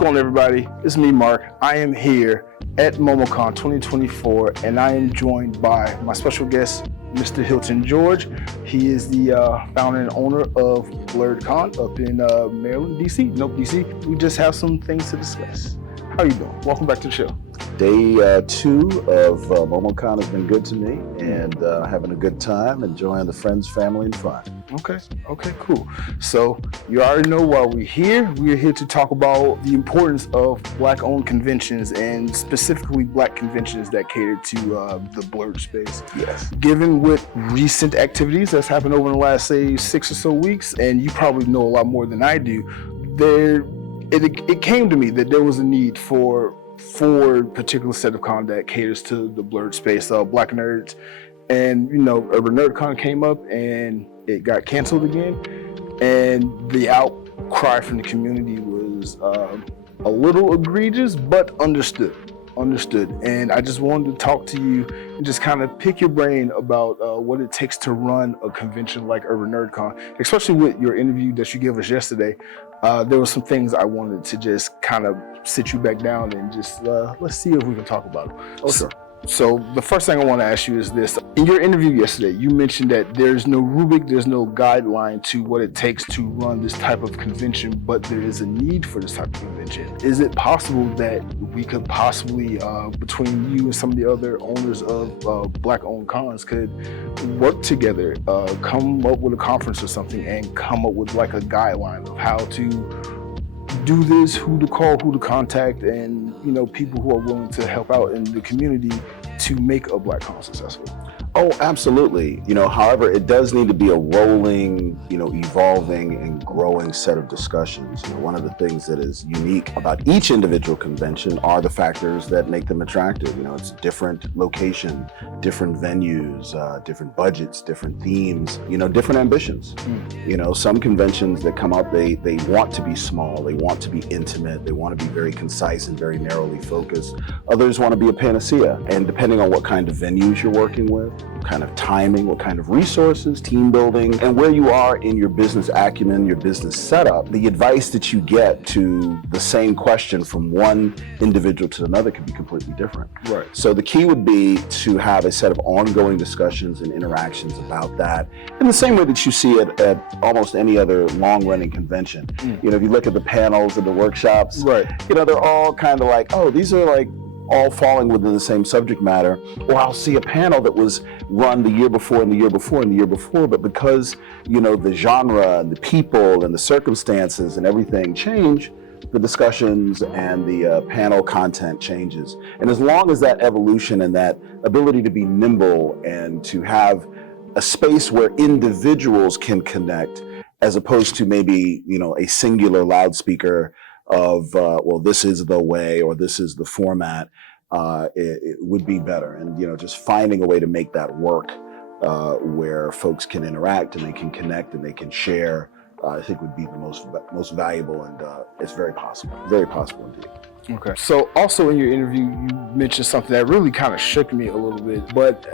going on, everybody? It's me, Mark. I am here at MomoCon 2024, and I am joined by my special guest, Mr. Hilton George. He is the founder and owner of BlerdCon up in Maryland, DC. Nope, DC. We just have some things to discuss. How are you doing? Welcome back to the show. Day 2 of MomoCon has been good to me, and having a good time, enjoying the friends, family, and fun. Okay, cool. So you already know why we're here. We're here to talk about the importance of Black-owned conventions, and specifically Black conventions that cater to the Blerd space. Yes. Given with recent activities that's happened over the last, say, 6 or so weeks, and you probably know a lot more than I do, it came to me that there was a need for a particular set of con that caters to the Blerd space, Black nerds. And, BlerdCon came up and it got canceled again. And the outcry from the community was a little egregious, but understood. And I just wanted to talk to you and just kind of pick your brain about what it takes to run a convention like BlerdCon, especially with your interview that you gave us yesterday. There were some things I wanted to just kind of sit you back down and just let's see if we can talk about it. Oh, sure. So the first thing I want to ask you is this. In your interview yesterday, you mentioned that there's no rubric, there's no guideline to what it takes to run this type of convention, but there is a need for this type of convention. Is it possible that we could possibly, between you and some of the other owners of Black-owned cons, could work together, come up with a conference or something and come up with like a guideline of how to do this, who to call, who to contact, and people who are willing to help out in the community to make a Black con successful? Oh, absolutely. However, it does need to be a rolling, evolving and growing set of discussions. One of the things that is unique about each individual convention are the factors that make them attractive. It's different location, different venues, different budgets, different themes, different ambitions. Some conventions that come up, they want to be small, they want to be intimate, they want to be very concise and very narrowly focused. Others want to be a panacea. And depending on what kind of venues you're working with, what kind of timing, what kind of resources, team building, and where you are in your business acumen, your business setup, the advice that you get to the same question from one individual to another can be completely different. Right. So the key would be to have a set of ongoing discussions and interactions about that in the same way that you see it at almost any other long-running convention. If you look at the panels and the workshops, right. They're all kind of like, oh, these are like all falling within the same subject matter. Or I'll see a panel that was run the year before and the year before and the year before, but because, the genre and the people and the circumstances and everything change, the discussions and the panel content changes. And as long as that evolution and that ability to be nimble and to have a space where individuals can connect, as opposed to maybe, a singular loudspeaker of, this is the way or this is the format, it would be better. And, just finding a way to make that work where folks can interact and they can connect and they can share, I think would be the most valuable, and it's very possible indeed. Okay. So also in your interview, you mentioned something that really kind of shook me a little bit, but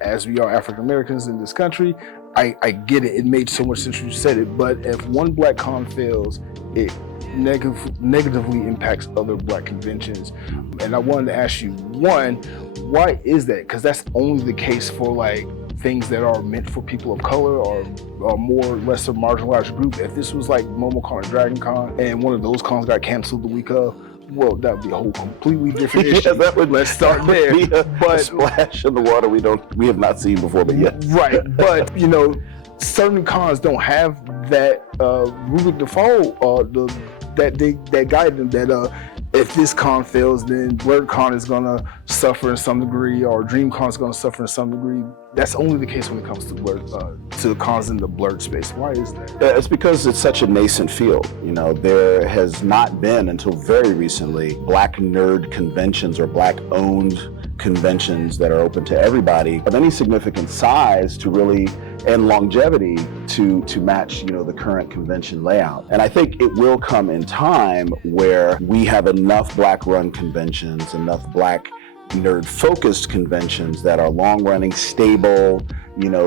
as we are African Americans in this country, I get it. It made so much sense you said it, but if one Black con fails, it negatively impacts other Black conventions. And I wanted to ask you, one, why is that? Because that's only the case for like things that are meant for people of color or more or less a marginalized group. If this was like MomoCon or DragonCon and one of those cons got canceled the week of, well, that would be a whole completely different issue. Let's start there. But a splash in the water we have not seen before, but yeah. Right, but certain cons don't have that rubric to follow, that guide them that if this con fails, then BlerdCon is gonna suffer in some degree, or DreamCon is gonna suffer in some degree. That's only the case when it comes to to the cons in the Blerd space. Why is that? It's because it's such a nascent field. There has not been until very recently Black nerd conventions or Black-owned conventions that are open to everybody of any significant size to really, and longevity to match, the current convention layout. And I think it will come in time where we have enough Black-run conventions, enough Black nerd-focused conventions that are long-running, stable,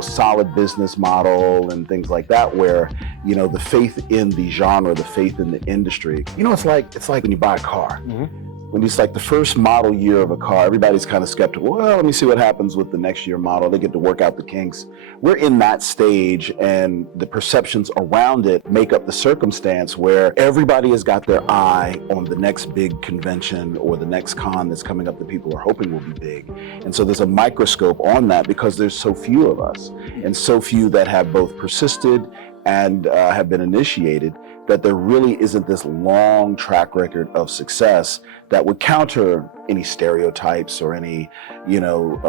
solid business model and things like that, where, the faith in the genre, the faith in the industry, it's like when you buy a car. Mm-hmm. When it's like the first model year of a car, everybody's kind of skeptical. Well, let me see what happens with the next year model. They get to work out the kinks. We're in that stage, and the perceptions around it make up the circumstance where everybody has got their eye on the next big convention or the next con that's coming up that people are hoping will be big. And so there's a microscope on that because there's so few of us and so few that have both persisted and have been initiated, that there really isn't this long track record of success that would counter any stereotypes or any,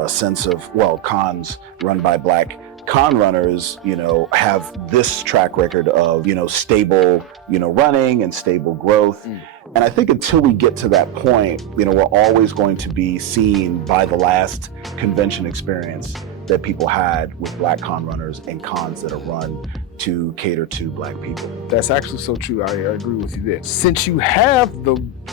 sense of, cons run by Black con runners, have this track record of, stable, running and stable growth. And I think until we get to that point, we're always going to be seen by the last convention experience that people had with Black con runners and cons that are run to cater to Black people. That's actually so true. I agree with you there. Since you have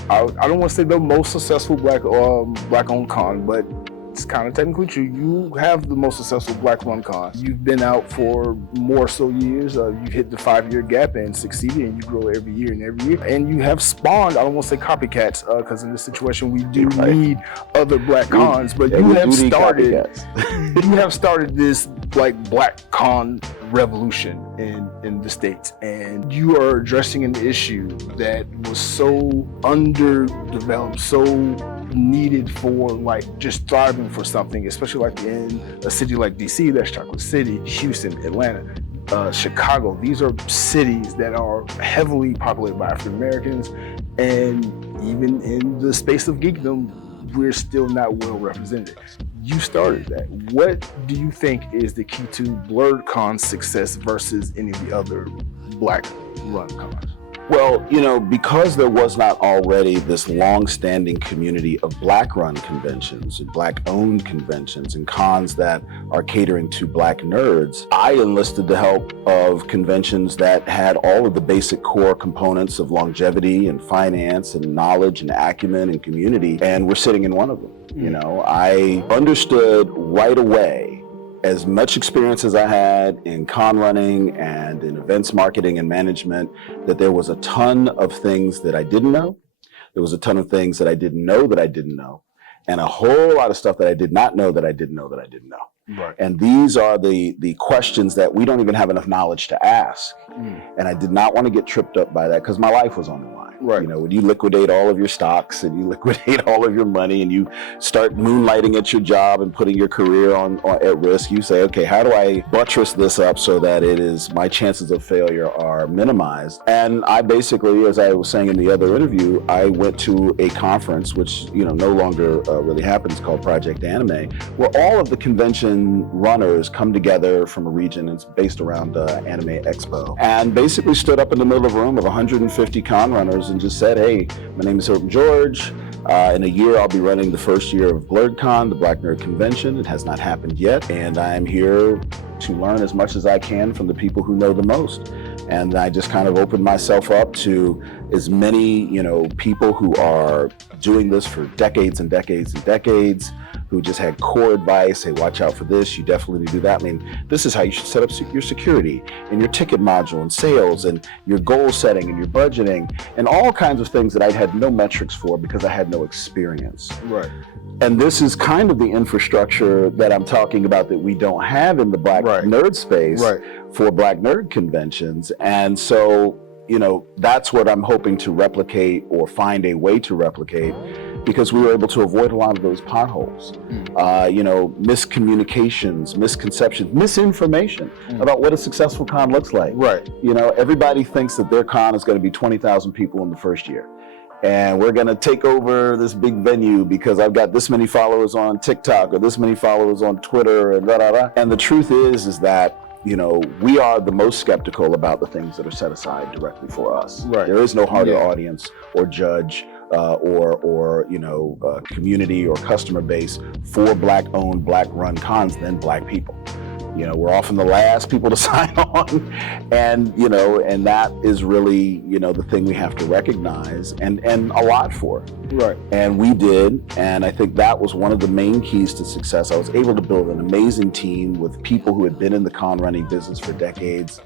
I don't want to say the most successful Black-owned con, but it's kind of technically true. You have the most successful Black-run con. You've been out for more so years. You've hit the 5-year gap and succeeded, and you grow every year and every year. And you have spawned, I don't want to say copycats, because in this situation we do need other Black cons, but you have started this Black con revolution in the States, and you are addressing an issue that was so underdeveloped, so needed for just thriving for something, especially in a city like DC, that's Chocolate City, Houston, Atlanta, Chicago. These are cities that are heavily populated by African Americans, and even in the space of geekdom, we're still not well represented. You started that. What do you think is the key to BlerdCon's success versus any of the other Black-run cons? Well, because there was not already this long-standing community of Black-run conventions and Black-owned conventions and cons that are catering to Black nerds, I enlisted the help of conventions that had all of the basic core components of longevity and finance and knowledge and acumen and community, and we're sitting in one of them. I understood right away, as much experience as I had in con running and in events marketing and management, that there was a ton of things that I didn't know. There was a ton of things that I didn't know that I didn't know, and a whole lot of stuff that I did not know that I didn't know that I didn't know. Right. And these are the questions that we don't even have enough knowledge to ask. And I did not want to get tripped up by that because my life was on the line. Right. When you liquidate all of your stocks and you liquidate all of your money and you start moonlighting at your job and putting your career on at risk, you say, okay, how do I buttress this up so that my chances of failure are minimized? And I basically, as I was saying in the other interview, I went to a conference, which no longer really happens, called Project Anime, where all of the convention runners come together from a region. It's based around Anime Expo, and basically stood up in the middle of a room of 150 con runners and just said, hey, my name is Hilton George. In a year, I'll be running the first year of BlerdCon, the Black Nerd Convention. It has not happened yet, and I'm here to learn as much as I can from the people who know the most. And I just kind of opened myself up to as many, people who are doing this for decades and decades and decades, who just had core advice. Hey, watch out for this. You definitely need to do that. I mean, this is how you should set up your security and your ticket module and sales and your goal setting and your budgeting and all kinds of things that I had no metrics for because I had no experience. Right. And this is kind of the infrastructure that I'm talking about that we don't have in the Black nerd space for Black nerd conventions. And so, that's what I'm hoping to replicate or find a way to replicate, because we were able to avoid a lot of those potholes. Miscommunications, misconceptions, misinformation about what a successful con looks like. Right. Everybody thinks that their con is going to be 20,000 people in the first year. And we're going to take over this big venue because I've got this many followers on TikTok or this many followers on Twitter and blah, blah, blah. And the truth is that, we are the most skeptical about the things that are set aside directly for us. Right. There is no harder audience or judge or community or customer base for Black-owned, Black-run cons than Black people. We're often the last people to sign on, and that is really, the thing we have to recognize and allot for. Right. And we did, and I think that was one of the main keys to success. I was able to build an amazing team with people who had been in the con running business for decades,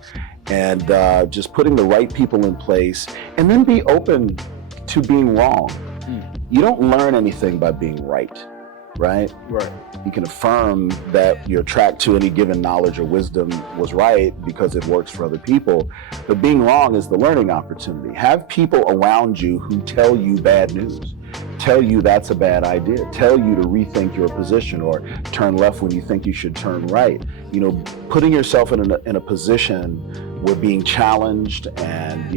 and just putting the right people in place, and then be open to being wrong. You don't learn anything by being right? Right. You can affirm that your track to any given knowledge or wisdom was right because it works for other people, but being wrong is the learning opportunity. Have people around you who tell you bad news, tell you that's a bad idea, tell you to rethink your position or turn left when you think you should turn right. Putting yourself in a position where being challenged and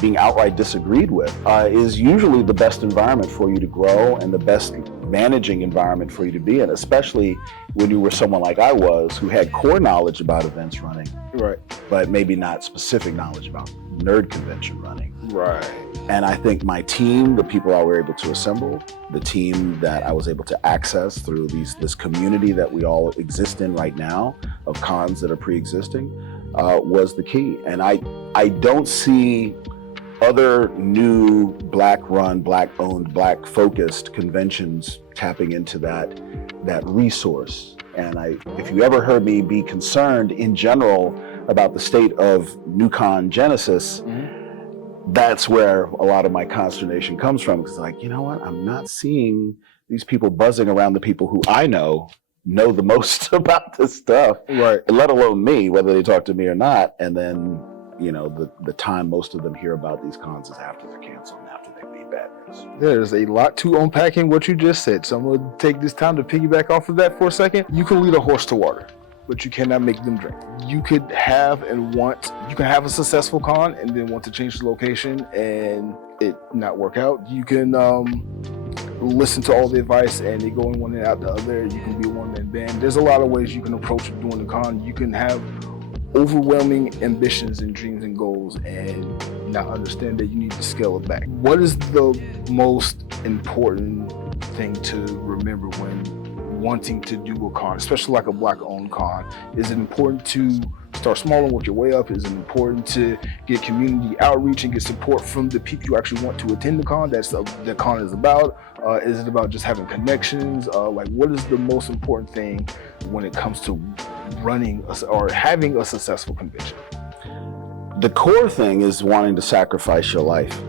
being outright disagreed with is usually the best environment for you to grow and the best managing environment for you to be in, especially when you were someone like I was, who had core knowledge about events running, right, but maybe not specific knowledge about nerd convention running. Right. And I think my team, the people I were able to assemble, the team that I was able to access through this community that we all exist in right now of cons that are pre-existing, was the key. And I don't see other new Black-run, Black-owned, Black-focused conventions tapping into that resource. And if you ever heard me be concerned in general about the state of new con genesis, that's where a lot of my consternation comes from. Because you know what? I'm not seeing these people buzzing around the people who I know the most about this stuff, right? Let alone me, whether they talk to me or not. And then, the time most of them hear about these cons is after they're canceled and after they've made bad news. There's a lot to unpack in what you just said, so I'm going to take this time to piggyback off of that for a second. You can lead a horse to water, but you cannot make them drink. You can have a successful con and then want to change the location and it not work out. You can listen to all the advice and it going one and out the other. You can be a one-man band. There's a lot of ways you can approach doing the con. You can have overwhelming ambitions and dreams and goals and not understand that you need to scale it back. What is the most important thing to remember when wanting to do a con, especially like a Black-owned con? Is it important to start small and work your way up? Is it important to get community outreach and get support from the people you actually want to attend the con? That's the con is about. Is it about just having connections? What is the most important thing when it comes to running or having a successful convention? The core thing is wanting to sacrifice your life,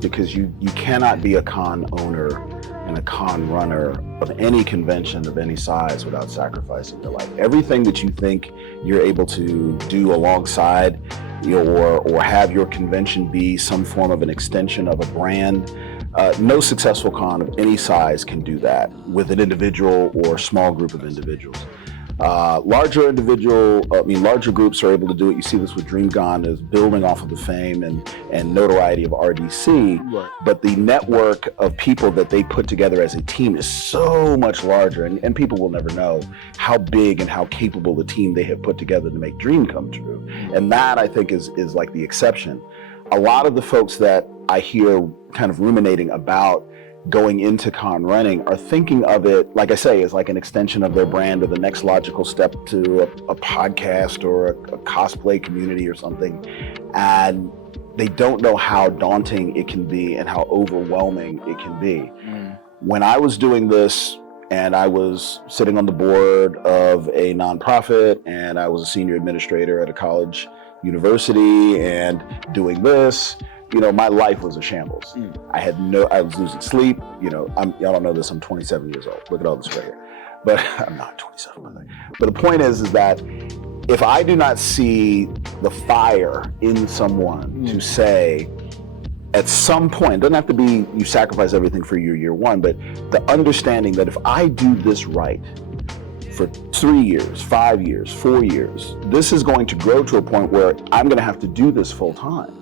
because you cannot be a con owner and a con runner of any convention of any size without sacrificing your life. Everything that you think you're able to do alongside or have your convention be some form of an extension of a brand, no successful con of any size can do that with an individual or small group of individuals. Larger groups are able to do it. You see this with DreamCon, is building off of the fame and notoriety of RDC, right. But the network of people that they put together as a team is so much larger, and people will never know how big and how capable the team they have put together to make Dream come true. And that, I think, is like the exception. A lot of the folks that I hear kind of ruminating about going into con running are thinking of it, like I say, as like an extension of their brand or the next logical step to a podcast or a cosplay community or something. And they don't know how daunting it can be and how overwhelming it can be. When I was doing this and I was sitting on the board of a nonprofit and I was a senior administrator at a college university and doing this, my life was a shambles. I was losing sleep. Y'all don't know this, I'm 27 years old. Look at all this right here. But I'm not 27, I think. But the point is that if I do not see the fire in someone to say, at some point, it doesn't have to be you sacrifice everything for your year one, but the understanding that if I do this right for 3 years, 5 years, 4 years, this is going to grow to a point where I'm going to have to do this full time.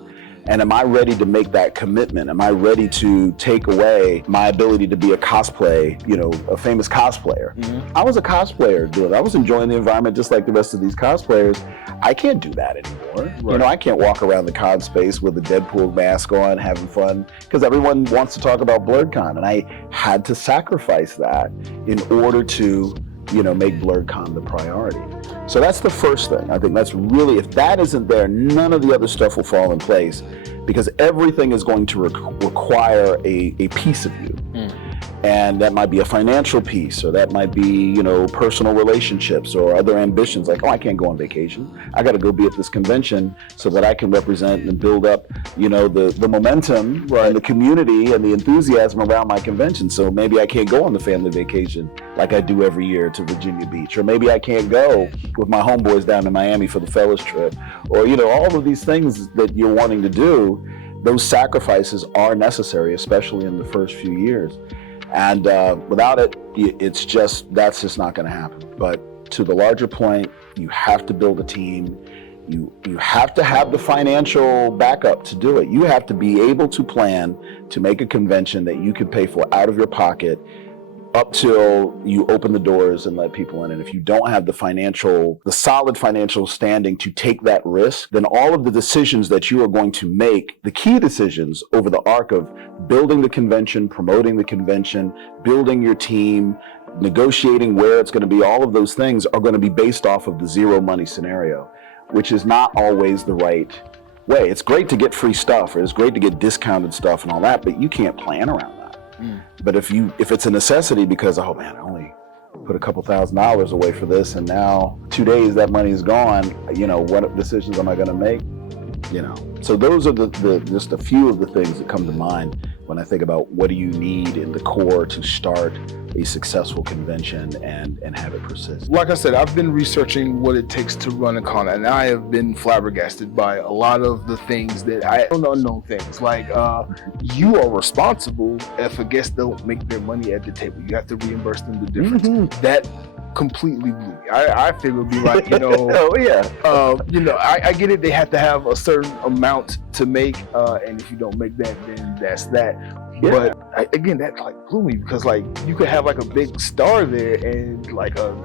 And am I ready to make that commitment? Am I ready to take away my ability to be a cosplay, a famous cosplayer? I was a cosplayer doing it. I was enjoying the environment just like the rest of these cosplayers. I can't do that anymore. Right. I can't walk around the con space with a Deadpool mask on, having fun, because everyone wants to talk about BlerdCon. And I had to sacrifice that in order to make BlerdCon the priority. So that's the first thing. I think that's really, if that isn't there, none of the other stuff will fall in place, because everything is going to require a piece of you. And that might be a financial piece, or that might be, personal relationships or other ambitions. Like, I can't go on vacation. I got to go be at this convention so that I can represent and build up, the momentum and the community and the enthusiasm around my convention. So maybe I can't go on the family vacation like I do every year to Virginia Beach, or maybe I can't go with my homeboys down to Miami for the fellas trip, or, all of these things that you're wanting to do. Those sacrifices are necessary, especially in the first few years. And without it, that's just not going to happen. But to the larger point, you have to build a team. You have to have the financial backup to do it. You have to be able to plan to make a convention that you can pay for out of your pocket up till you open the doors and let people in. And if you don't have the solid financial standing to take that risk, then all of the decisions that you are going to make, the key decisions over the arc of building the convention, promoting the convention, building your team, negotiating where it's going to be, all of those things are going to be based off of the zero money scenario, which is not always the right way. It's great to get free stuff, or it's great to get discounted stuff and all that, but you can't plan around that. But if it's a necessity because, I only put a couple $1,000s away for this, and now 2 days that money is gone, what decisions am I going to make? So those are just a few of the things that come to mind when I think about what do you need in the core to start a successful convention and have it persist. Like I said, I've been researching what it takes to run a con, and I have been flabbergasted by a lot of the things unknown things. Like, you are responsible if a guest don't make their money at the table. You have to reimburse them the difference. That completely blew me. I figured it'd be like, oh yeah. I get it. They have to have a certain amount to make, and if you don't make that, then that's that. Yeah. But again, that blew me, because you could have a big star there, and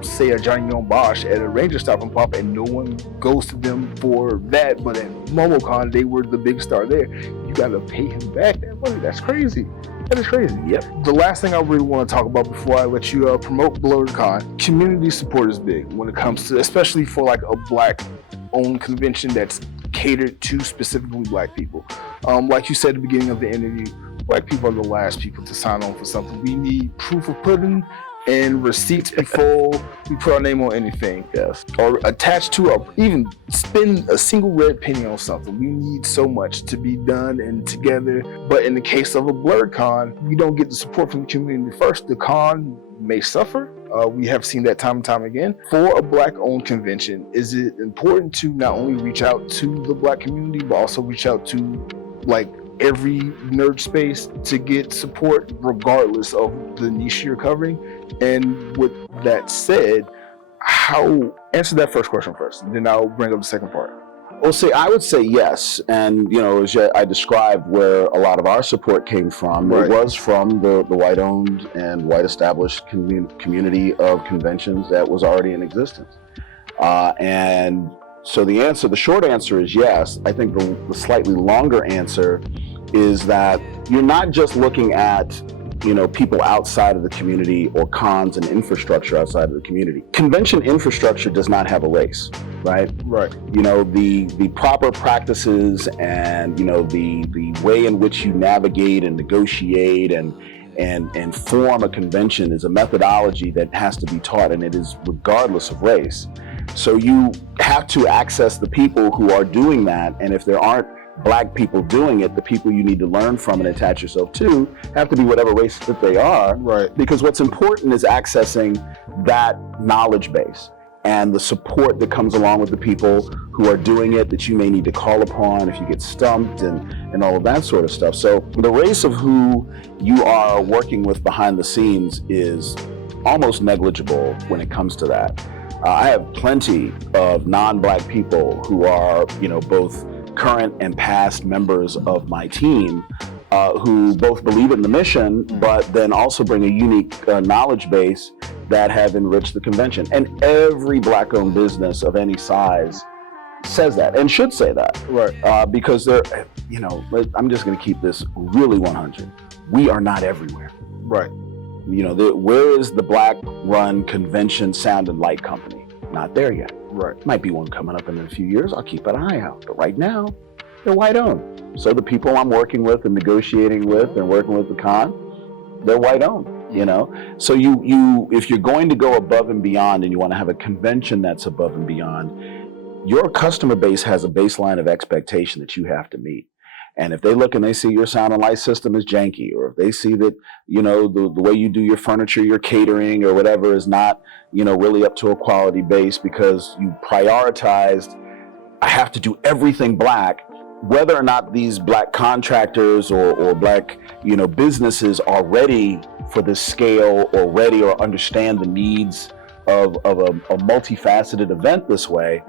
say a Johnny on Bosch at a Ranger Stop and Pop, and no one goes to them for that. But at MomoCon, they were the big star there. You got to pay him back that money. That's crazy. That is crazy. Yep. The last thing I really want to talk about before I let you promote BlerdCon, community support is big when it comes to, especially for a Black-owned convention that's catered to specifically Black people. Like you said at the beginning of the interview, Black people are the last people to sign on for something. We need proof of pudding and receipts before we put our name on anything. Yes. Or attached to even spend a single red penny on something. We need so much to be done and together. But in the case of a BlerdCon, we don't get the support from the community first. The con may suffer. We have seen that time and time again. For a Black-owned convention, is it important to not only reach out to the Black community, but also reach out to every nerd space to get support, regardless of the niche you're covering? And with that said, answer that first question first, then I'll bring up the second part. Well, I would say yes. And, as I described where a lot of our support came from, right. It was from the white-owned and white-established community of conventions that was already in existence. And so the short answer is yes. I think the slightly longer answer is that you're not just looking at people outside of the community or cons and infrastructure outside of the community. Convention infrastructure does not have a race, right? Right. The proper practices and, the way in which you navigate and negotiate and form a convention is a methodology that has to be taught, and it is regardless of race. So you have to access the people who are doing that, and if there aren't Black people doing it, the people you need to learn from and attach yourself to have to be whatever race that they are. Right. Because what's important is accessing that knowledge base and the support that comes along with the people who are doing it that you may need to call upon if you get stumped and all of that sort of stuff. So the race of who you are working with behind the scenes is almost negligible when it comes to that. I have plenty of non-Black people who are, both current and past members of my team who both believe in the mission, but then also bring a unique knowledge base that have enriched the convention. And every Black-owned business of any size says that and should say that. Right. Because they're, I'm just going to keep this really 100. We are not everywhere. Right. where is the Black-run convention sound and light company? Not there yet. Right. Might be one coming up in a few years. I'll keep an eye out. But right now, they're white-owned. So the people I'm working with and negotiating with and working with the con, they're white-owned. So if you're going to go above and beyond and you want to have a convention that's above and beyond, your customer base has a baseline of expectation that you have to meet. And if they look and they see your sound and light system is janky, or if they see that, the way you do your furniture, your catering or whatever is not, really up to a quality base because you prioritized, I have to do everything black, whether or not these black contractors or black, businesses are ready for this scale or ready or understand the needs of a multifaceted event this way,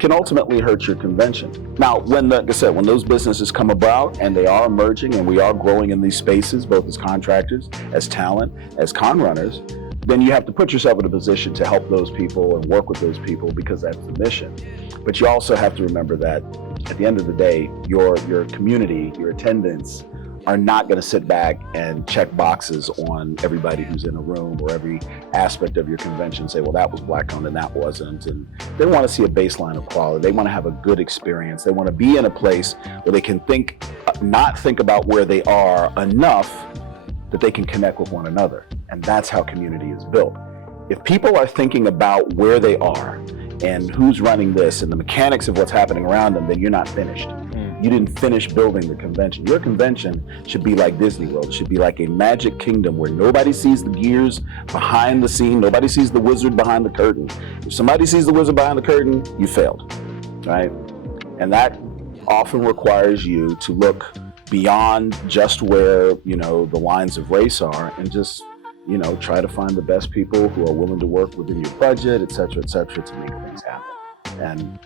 can ultimately hurt your convention. Now, when those businesses come about and they are emerging and we are growing in these spaces, both as contractors, as talent, as con runners, then you have to put yourself in a position to help those people and work with those people because that's the mission. But you also have to remember that at the end of the day, your community, your attendants, are not going to sit back and check boxes on everybody who's in a room or every aspect of your convention, say, well, that was Black-owned and that wasn't. And they want to see a baseline of quality. They want to have a good experience. They want to be in a place where they can not think about where they are enough that they can connect with one another. And that's how community is built. If people are thinking about where they are and who's running this and the mechanics of what's happening around them, then you're not finished. You didn't finish building the convention. Your convention should be like Disney World. It should be like a magic kingdom where nobody sees the gears behind the scene. Nobody sees the wizard behind the curtain. If somebody sees the wizard behind the curtain, you failed, right? And that often requires you to look beyond just where, the lines of race are and just, try to find the best people who are willing to work within your budget, et cetera, to make things happen. And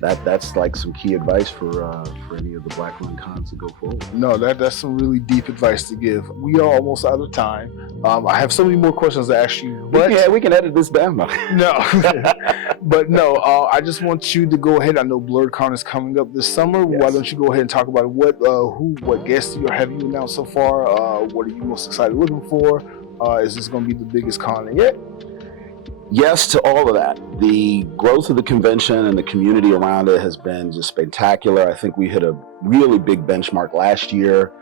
that's like some key advice for any of the Black-run cons to go forward. No, that's some really deep advice to give. We are almost out of time. I have so many more questions to ask you, but yeah, we can edit this down. No, but no. I just want you to go ahead. I know BlerdCon is coming up this summer. Yes. Why don't you go ahead and talk about what guests have you announced so far? What are you most excited looking for? Is this going to be the biggest con yet? Yes to all of that. The growth of the convention and the community around it has been just spectacular. I think we hit a really big benchmark last year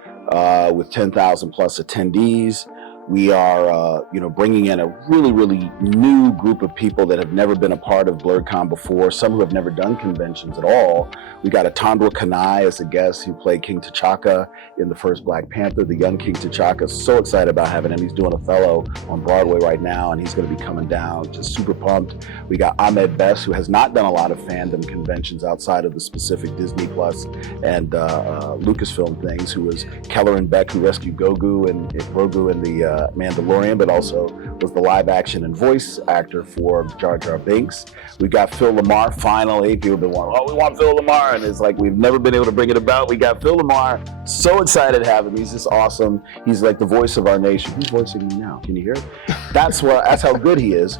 with 10,000 plus attendees. We are, bringing in a really, really new group of people that have never been a part of BlerdCon before, some who have never done conventions at all. We got Atandwa Kanai as a guest who played King T'Chaka in the first Black Panther, the young King T'Chaka. So excited about having him. He's doing Othello on Broadway right now, and he's going to be coming down. Just super pumped. We got Ahmed Best, who has not done a lot of fandom conventions outside of the specific Disney Plus and Lucasfilm things, who was Keller and Beck, who rescued Grogu and the Mandalorian, but also was the live action and voice actor for Jar Jar Binks. We got Phil Lamar finally. People have been wanting, we want Phil Lamar, and it's like we've never been able to bring it about. We got Phil Lamar. So excited to have him. He's just awesome. He's like the voice of our nation. Who's voicing me now? Can you hear it? That's how good he is.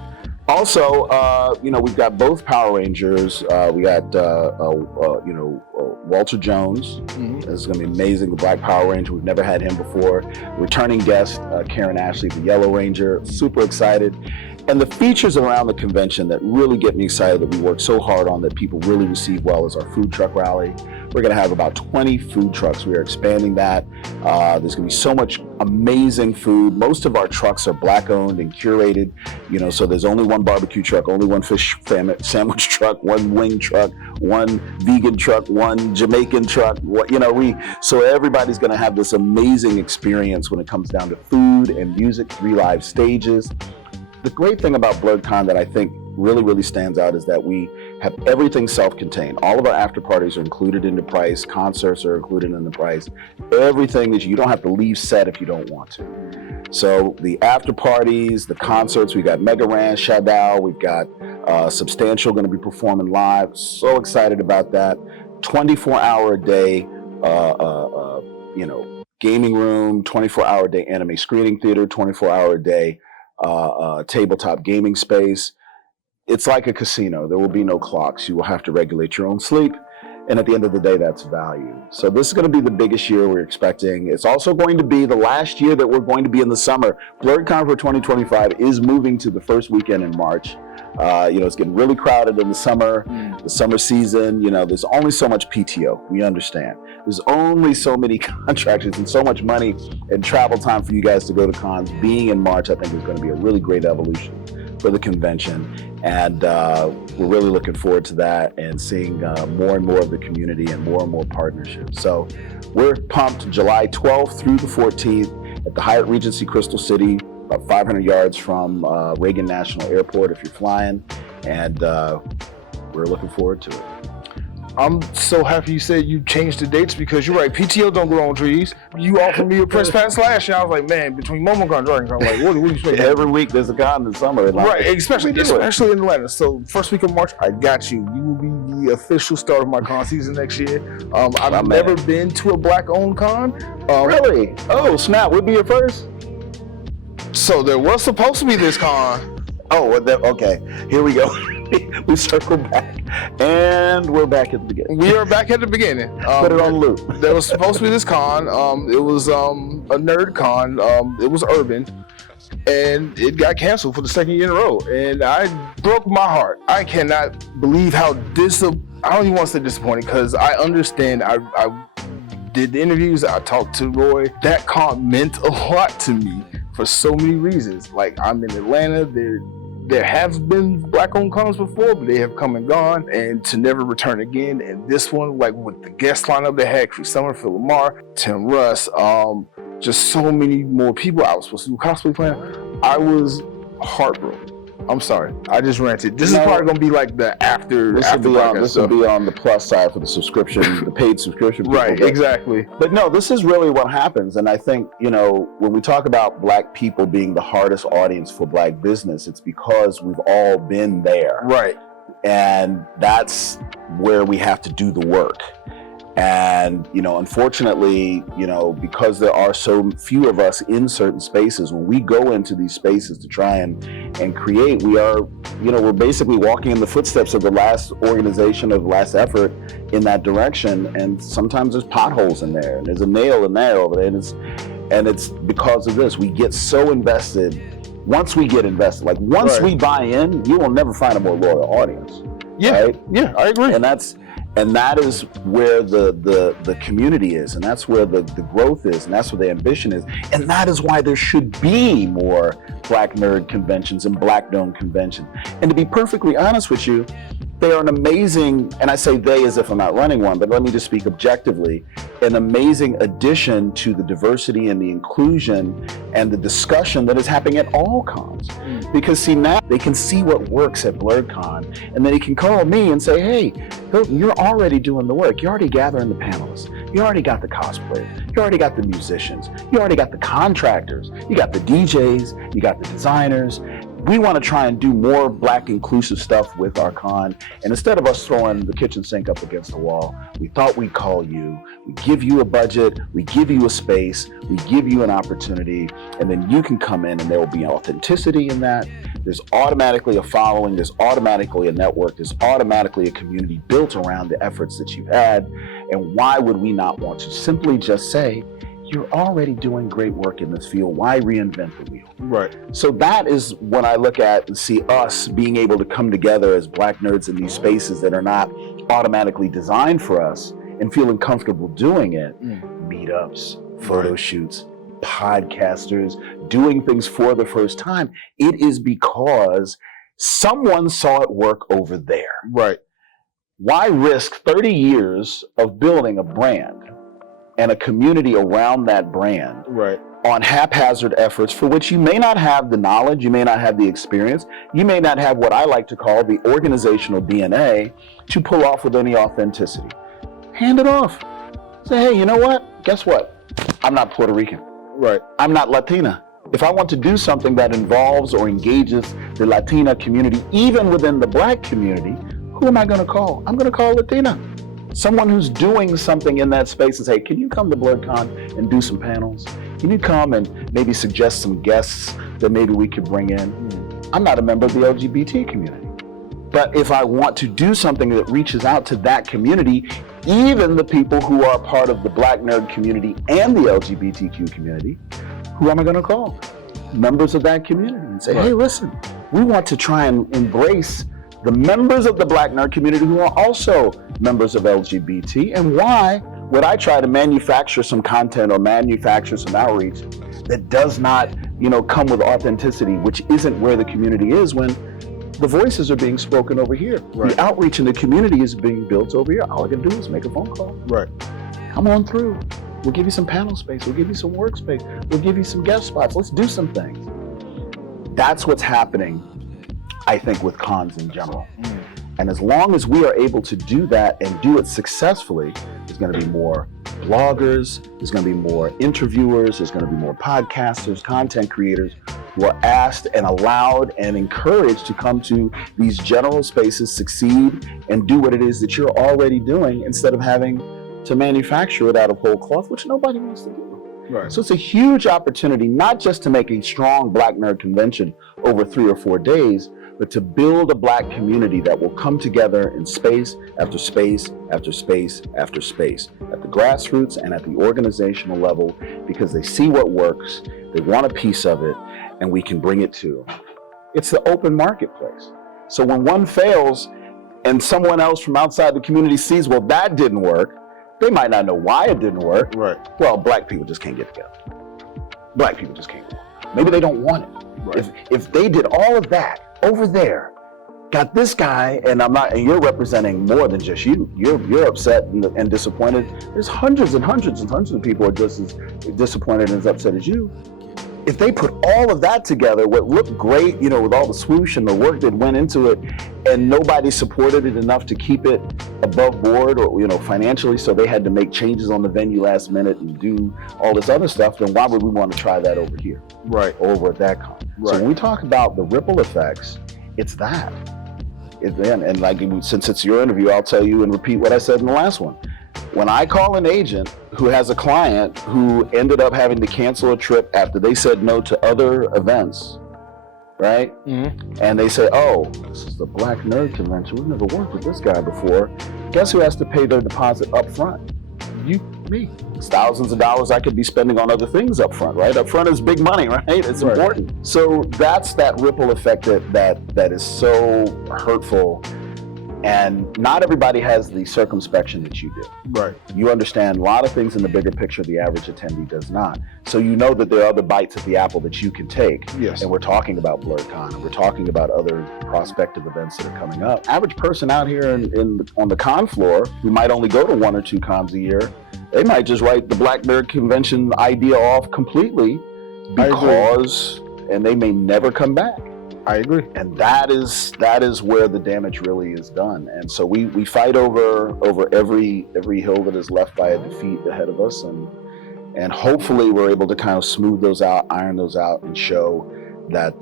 Also, we've got both Power Rangers. We got, Walter Jones. Mm-hmm. This is going to be amazing. The Black Power Ranger. We've never had him before. Returning guest, Karen Ashley, the Yellow Ranger. Super excited. And the features around the convention that really get me excited that we work so hard on that people really receive well is our food truck rally. We're going to have about 20 food trucks. We are expanding that. There's going to be so much amazing food. Most of our trucks are Black owned and curated, so there's only one barbecue truck, only one fish sandwich truck, one wing truck, one vegan truck, one Jamaican truck, so everybody's going to have this amazing experience when it comes down to food and music, 3 live stages. The great thing about BlerdCon that I think really, really stands out is that we have everything self-contained. All of our after parties are included in the price. Concerts are included in the price. Everything that you don't have to leave set if you don't want to. So the after parties, the concerts, we got Mega Ran, Shadow, we've got Substantial going to be performing live. So excited about that. 24-hour a day, gaming room, 24-hour a day anime screening theater, 24-hour a day tabletop gaming space. It's like a casino. There will be no clocks. You will have to regulate your own sleep. And at the end of the day, that's value. So this is going to be the biggest year we're expecting. It's also going to be the last year that we're going to be in the summer. BlerdCon for 2025 is moving to the first weekend in March. It's getting really crowded in the summer season. There's only so much PTO. We understand. There's only so many contractors and so much money and travel time for you guys to go to cons. Being in March, I think, is going to be a really great evolution for the convention. And we're really looking forward to that and seeing more and more of the community and more partnerships. So we're pumped. July 12th through the 14th at the Hyatt Regency Crystal City, about 500 yards from Reagan National Airport if you're flying. And we're looking forward to it. I'm so happy you said you changed the dates because you're right, PTO don't grow on trees. You offered me a press pass last year. I was like, man, between MomoCon and BlerdCon, I'm like, what are you expecting? Every week there's a con in the summer. Right, especially in Atlanta. So first week of March, I got you. You will be the official start of my con season next year. I've never been to a black-owned con. Really? Oh, snap, we'll be your first? So there was supposed to be this con. Oh, okay, here we go. We circle back, and we're back at the beginning. We are back at the beginning. Put it on loop. There was supposed to be this con. It was a nerd con. It was urban, and it got canceled for the second year in a row. And I broke my heart. I cannot believe how I don't even want to say disappointed because I understand. I did the interviews. I talked to Roy. That con meant a lot to me for so many reasons. Like, I'm in Atlanta. There have been black-owned cons before, but they have come and gone, and to never return again. And this one, like with the guest lineup they had, Chris Summer, Phil Lamar, Tim Russ, just so many more people. I was supposed to do cosplay plan. I was heartbroken. I'm sorry, I just ranted. This is probably gonna be like the after. This will be on the plus side for the subscription, the paid subscription. People. Right, exactly. But no, this is really what happens. And I think, when we talk about black people being the hardest audience for black business, it's because we've all been there. Right. And that's where we have to do the work. And, unfortunately, because there are so few of us in certain spaces, when we go into these spaces to try and create, we're basically walking in the footsteps of the last organization, of the last effort in that direction. And sometimes there's potholes in there, and there's a nail in there over there. And it's because of this. We get so invested. Once we get invested, once we buy in, you will never find a more loyal audience. Yeah, right? Yeah, I agree. And that is where the community is, and that's where the growth is, and that's where the ambition is. And that is why there should be more black nerd conventions and black known conventions. And to be perfectly honest with you, they are an amazing, and I say they as if I'm not running one, but let me just speak objectively, an amazing addition to the diversity and the inclusion and the discussion that is happening at all cons. Because see, now they can see what works at BlerdCon, and then he can call me and say, hey, Hilton, you're already doing the work. You're already gathering the panelists. You already got the cosplayers. You already got the musicians. You already got the contractors. You got the DJs. You got the designers. We want to try and do more black inclusive stuff with our con. And instead of us throwing the kitchen sink up against the wall, we thought we'd call you. We give you a budget. We give you a space. We give you an opportunity. And then you can come in and there will be authenticity in that. There's automatically a following. There's automatically a network. There's automatically a community built around the efforts that you've had. And why would we not want to simply just say, you're already doing great work in this field. Why reinvent the wheel? Right. So that is when I look at and see us being able to come together as black nerds in these spaces that are not automatically designed for us and feeling comfortable doing it. Meetups, photo shoots, podcasters, doing things for the first time. It is because someone saw it work over there. Right. Why risk 30 years of building a brand and a community around that brand on haphazard efforts for which you may not have the knowledge, you may not have the experience, you may not have what I like to call the organizational DNA to pull off with any authenticity. Hand it off. Say, hey, you know what? Guess what? I'm not Puerto Rican. Right. I'm not Latina. If I want to do something that involves or engages the Latina community, even within the black community, who am I going to call? I'm going to call Latina. Someone who's doing something in that space and say, can you come to BlerdCon and do some panels? Can you come and maybe suggest some guests that maybe we could bring in? I'm not a member of the LGBT community, But if I want to do something that reaches out to that community, even the people who are part of the Black nerd community and the LGBTQ community, who am I going to call? Members of that community, and say, hey, listen, we want to try and embrace the members of the Black nerd community who are also members of LGBT, and why would I try to manufacture some content or manufacture some outreach that does not, come with authenticity, which isn't where the community is, when the voices are being spoken over here. Right. The outreach in the community is being built over here. All I can do is make a phone call. Right. Come on through. We'll give you some panel space. We'll give you some workspace. We'll give you some guest spots. Let's do some things. That's what's happening, I think, with cons in general. And as long as we are able to do that and do it successfully, there's going to be more bloggers, there's going to be more interviewers, there's going to be more podcasters, content creators who are asked and allowed and encouraged to come to these general spaces, succeed, and do what it is that you're already doing, instead of having to manufacture it out of whole cloth, which nobody wants to do. Right. So it's a huge opportunity, not just to make a strong Black nerd convention over 3 or 4 days, but to build a Black community that will come together in space after space after space after space, at the grassroots and at the organizational level, because they see what works, they want a piece of it, and we can bring it to them. It's the open marketplace. So when one fails and someone else from outside the community sees, well, that didn't work, they might not know why it didn't work. Right. Well, Black people just can't get together. Black people just can't get together. Maybe they don't want it. Right. If they did all of that over there, got this guy, and you're representing more than just you. You're upset and disappointed. There's hundreds and hundreds and hundreds of people who are just as disappointed and as upset as you. If they put all of that together, what looked great, with all the swoosh and the work that went into it, and nobody supported it enough to keep it above board or, financially, so they had to make changes on the venue last minute and do all this other stuff, then why would we want to try that over here? Right. Over at that con. Right. So when we talk about the ripple effects, it's that. And like, since it's your interview, I'll tell you and repeat what I said in the last one. When I call an agent who has a client who ended up having to cancel a trip after they said no to other events, right? Mm-hmm. And they say, oh, this is the Black nerd convention. We've never worked with this guy before. Guess who has to pay their deposit up front? You, me. It's thousands of dollars I could be spending on other things up front, right? Up front is big money, right? It's right. Important. So that's that ripple effect that is so hurtful. And not everybody has the circumspection that you do. Right. You understand a lot of things in the bigger picture the average attendee does not. So you know that there are other bites at the apple that you can take. Yes. And we're talking about BlerdCon, and we're talking about other prospective events that are coming up. Average person out here on the con floor who might only go to 1 or 2 cons a year, they might just write the Black nerd convention idea off completely, because, and they may never come back. I agree. And that is where the damage really is done. And so we fight over every hill that is left by a defeat ahead of us, and hopefully we're able to kind of smooth those out, iron those out, and show that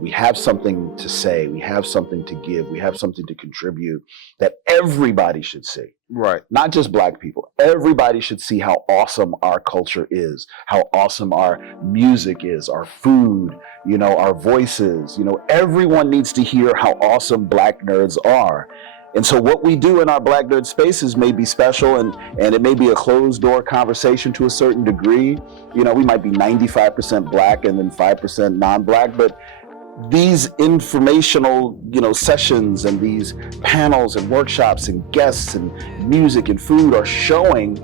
we have something to say, we have something to give, we have something to contribute that everybody should see. Right. Not just Black people. Everybody should see how awesome our culture is, how awesome our music is, our food, our voices. Everyone needs to hear how awesome Black nerds are. And so what we do in our Black nerd spaces may be special, and it may be a closed door conversation to a certain degree. We might be 95% Black and then 5% non-Black, but these informational, sessions and these panels and workshops and guests and music and food are showing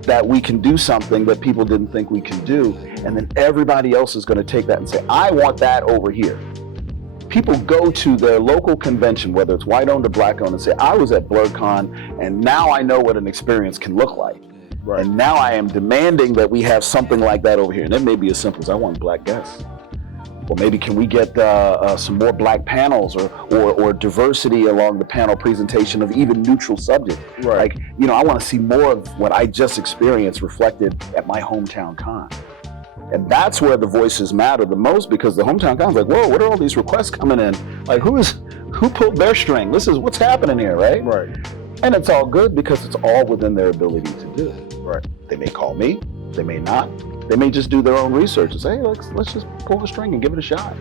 that we can do something that people didn't think we can do. And then everybody else is going to take that and say, I want that over here. People go to their local convention, whether it's white-owned or Black-owned, and say, I was at BlerdCon, and now I know what an experience can look like. Right. And now I am demanding that we have something like that over here. And it may be as simple as, I want Black guests. Or maybe can we get some more Black panels or diversity along the panel presentation of even neutral subjects. Right. Like, I want to see more of what I just experienced reflected at my hometown con. And that's where the voices matter the most, because the hometown con's like, whoa, what are all these requests coming in? Like, who pulled their string? This is what's happening here, right? Right. And it's all good because it's all within their ability to do. Right. They may call me, they may not. They may just do their own research and say, hey, let's just pull the string and give it a shot.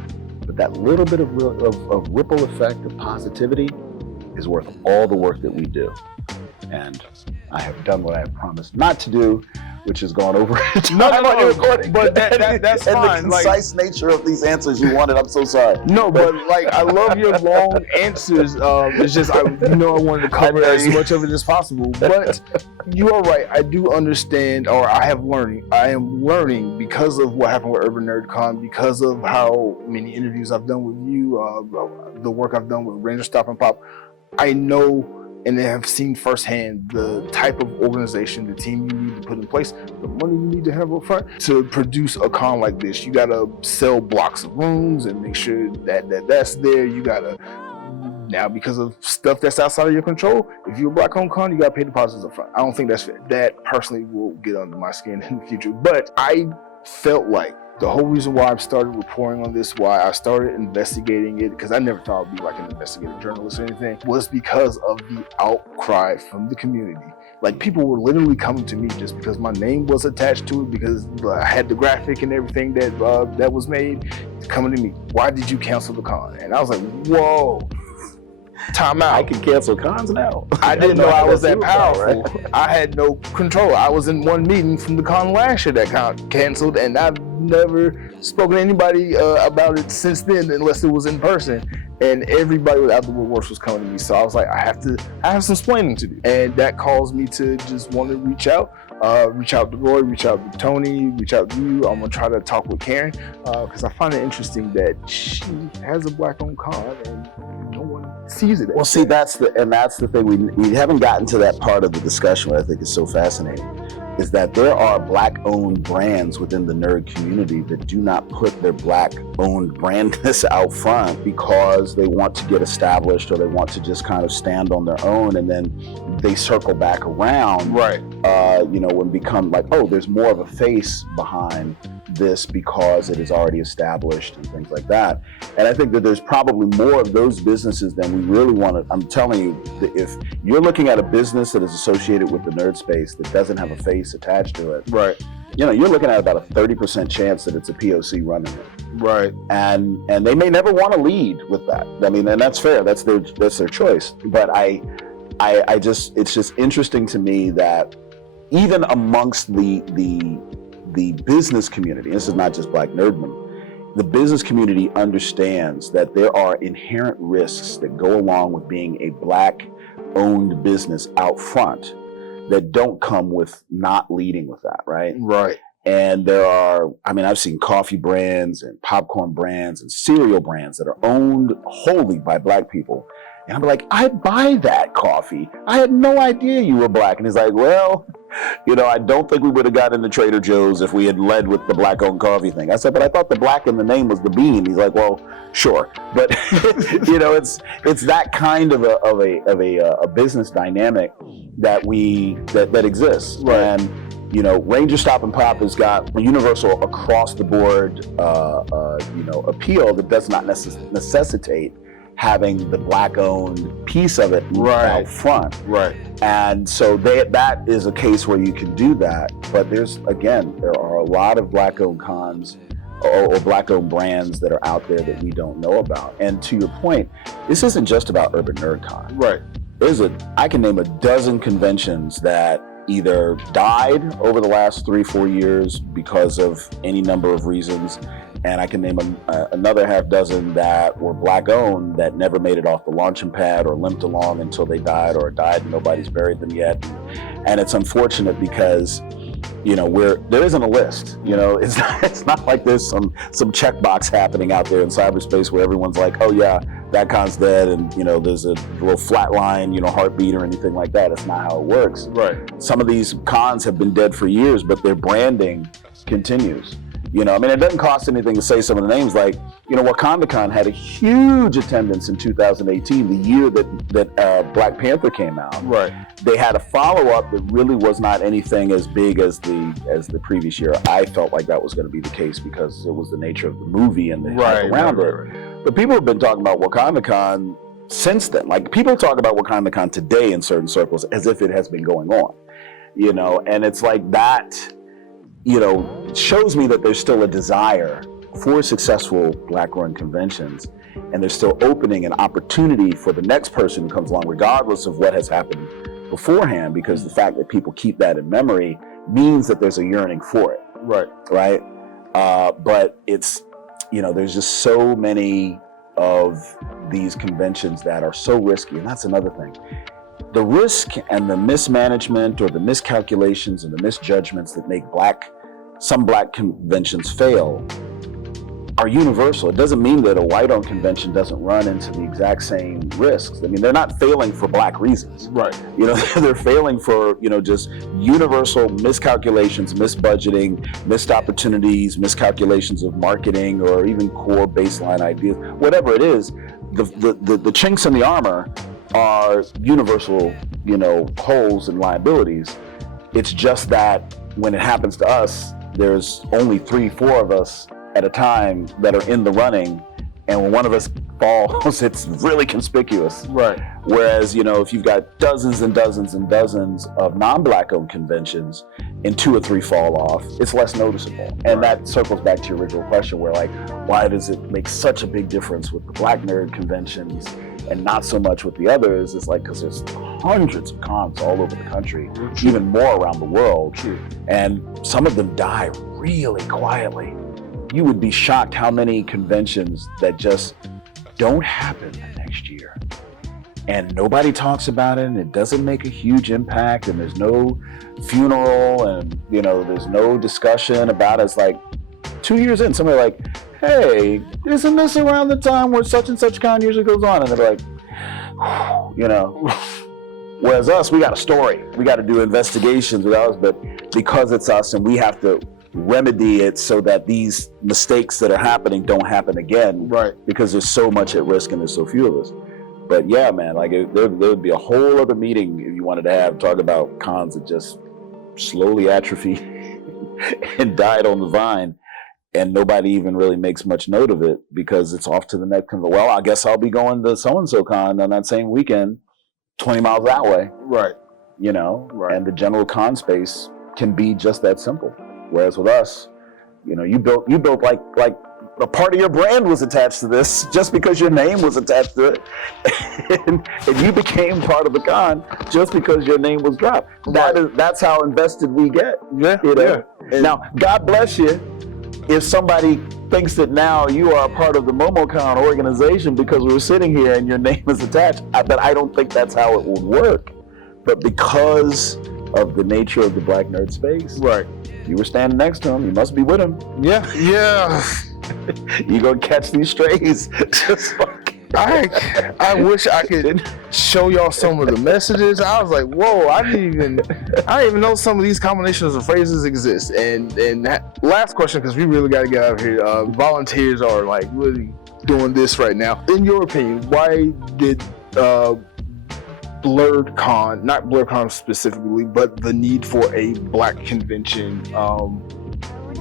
but that little bit of ripple effect of positivity is worth all the work that we do. And I have done what I have promised not to do, which has gone over time on your recording. But that's and fine. the concise nature of these answers you wanted, I'm so sorry. No, but like I love your long answers. It's just I wanted to cover as much of it as possible. But you are right. I do understand, or I am learning because of what happened with Urban NerdCon, because of how many interviews I've done with you, the work I've done with Ranger Stop and Pop. I know and have seen firsthand the type of organization, the team you need to put in place, the money you need to have up front to produce a con like this. You gotta sell blocks of rooms and make sure that's there. You gotta, now because of stuff that's outside of your control, if you're a black-owned con, you gotta pay deposits up front. I don't think that's fair. That personally will get under my skin in the future. But I felt like the whole reason why I started reporting on this, why I started investigating it, because I never thought I'd be like an investigative journalist or anything, was because of the outcry from the community. Like, people were literally coming to me just because my name was attached to it, because I had the graphic and everything that was made, coming to me, why did you cancel the con? And I was like, whoa, time out. I can cancel cons now. I didn't know I was that powerful. powerful. Right? I had no control. I was in one meeting from the con last year that canceled, and I've never spoken to anybody about it since then, unless it was in person. And everybody without the woodworks was coming to me. So I was like, I have some explaining to do. And that caused me to just want to reach out to Roy, reach out to Tony, reach out to you. I'm gonna try to talk with Karen, because I find it interesting that she has a black-owned con and no one sees it. Well, see, that's the thing. We haven't gotten to that part of the discussion, what I think is so fascinating, is that there are black-owned brands within the nerd community that do not put their black-owned brandness out front because they want to get established, or they want to just kind of stand on their own, and then they circle back around. Right. When become like, oh, there's more of a face behind this because it is already established and things like that. And I think that there's probably more of those businesses than we really want to. I'm telling you, that if you're looking at a business that is associated with the nerd space that doesn't have a face attached to it, right, you're looking at about a 30% chance that it's a POC running it. Right. And they may never want to lead with that. I mean, and that's fair. That's their choice. But it's just interesting to me that even amongst the business community, this is not just black nerdmen, the business community understands that there are inherent risks that go along with being a black-owned business out front that don't come with not leading with that, right? Right. And there are, I've seen coffee brands and popcorn brands and cereal brands that are owned wholly by black people. And I'm like, I buy that coffee. I had no idea you were black. And he's like, well, I don't think we would have gotten into Trader Joe's if we had led with the black-owned coffee thing. I said, but I thought the black in the name was the bean. He's like, well, sure. But, it's that kind of a business dynamic that exists. Right. And, Ranger Stop and Pop has got a universal across the board, appeal that does not necessitate having the black-owned piece of it out front. Right. And so that is a case where you can do that. But there are a lot of black-owned cons or black-owned brands that are out there that we don't know about. And to your point, this isn't just about Urban NerdCon. Right. I can name a dozen conventions that either died over the last 3-4 years because of any number of reasons, and I can name another half dozen that were black-owned that never made it off the launching pad or limped along until they died, or died and nobody's buried them yet. And it's unfortunate because, there isn't a list. It's not like there's some checkbox happening out there in cyberspace where everyone's like, oh yeah, that con's dead, and there's a little flat line, heartbeat or anything like that. It's not how it works. Right. Some of these cons have been dead for years, but their branding continues. It doesn't cost anything to say some of the names. Like, WakandaCon had a huge attendance in 2018, the year that Black Panther came out. Right. They had a follow-up that really was not anything as big as the previous year. I felt like that was going to be the case because it was the nature of the movie and the hype around it. Right. But people have been talking about WakandaCon since then. Like, people talk about WakandaCon today in certain circles as if it has been going on. And it's like that. It shows me that there's still a desire 4 successful Black-run conventions, and there's still opening and opportunity for the next person who comes along, regardless of what has happened beforehand, because the fact that people keep that in memory means that there's a yearning for it. Right? But it's, there's just so many of these conventions that are so risky, and that's another thing. The risk and the mismanagement or the miscalculations and the misjudgments that make some Black conventions fail are universal. It doesn't mean that a white-owned convention doesn't run into the exact same risks. I mean, they're not failing for Black reasons. Right. They're failing for, just universal miscalculations, misbudgeting, missed opportunities, miscalculations of marketing, or even core baseline ideas. Whatever it is, the chinks in the armor are universal, holes and liabilities. It's just that when it happens to us, there's only 3-4 of us at a time that are in the running, and when one of us falls, it's really conspicuous. Right. Whereas, if you've got dozens and dozens and dozens of non-Black owned conventions and 2 or 3 fall off, it's less noticeable. And that circles back to your original question where why does it make such a big difference with the Black nerd conventions and not so much with the others? It's because there's hundreds of cons all over the country, even more around the world. And some of them die really quietly. You would be shocked how many conventions that just don't happen the next year. And nobody talks about it, and it doesn't make a huge impact, and there's no funeral, and there's no discussion about it. It's 2 years in, somebody hey, isn't this around the time where such and such con usually goes on? And they're whereas us, we got a story. We got to do investigations with us, but because it's us and we have to remedy it so that these mistakes that are happening don't happen again. Right. Because there's so much at risk and there's so few of us. But yeah, man, there would be a whole other meeting if you wanted to talk about cons that just slowly atrophy and died on the vine, and nobody even really makes much note of it because it's off to the next convention. Well, I guess I'll be going to so-and-so con on that same weekend, 20 miles that way. Right. Right. And the general con space can be just that simple. Whereas with us, you built like a part of your brand was attached to this just because your name was attached to it, and you became part of the con just because your name was dropped. That's how invested we get. Yeah. And now, God bless you if somebody thinks that now you are a part of the MomoCon organization because we're sitting here and your name is attached. But I don't think that's how it would work. But because of the nature of the Black nerd space, right? You were standing next to him. You must be with him. Yeah. You gonna catch these strays. I wish I could show y'all some of the messages. I was like, whoa! I didn't even know some of these combinations of phrases exist. And last question, because we really got to get out of here. Volunteers are really doing this right now. In your opinion, why did BlerdCon, not BlerdCon specifically, but the need for a Black convention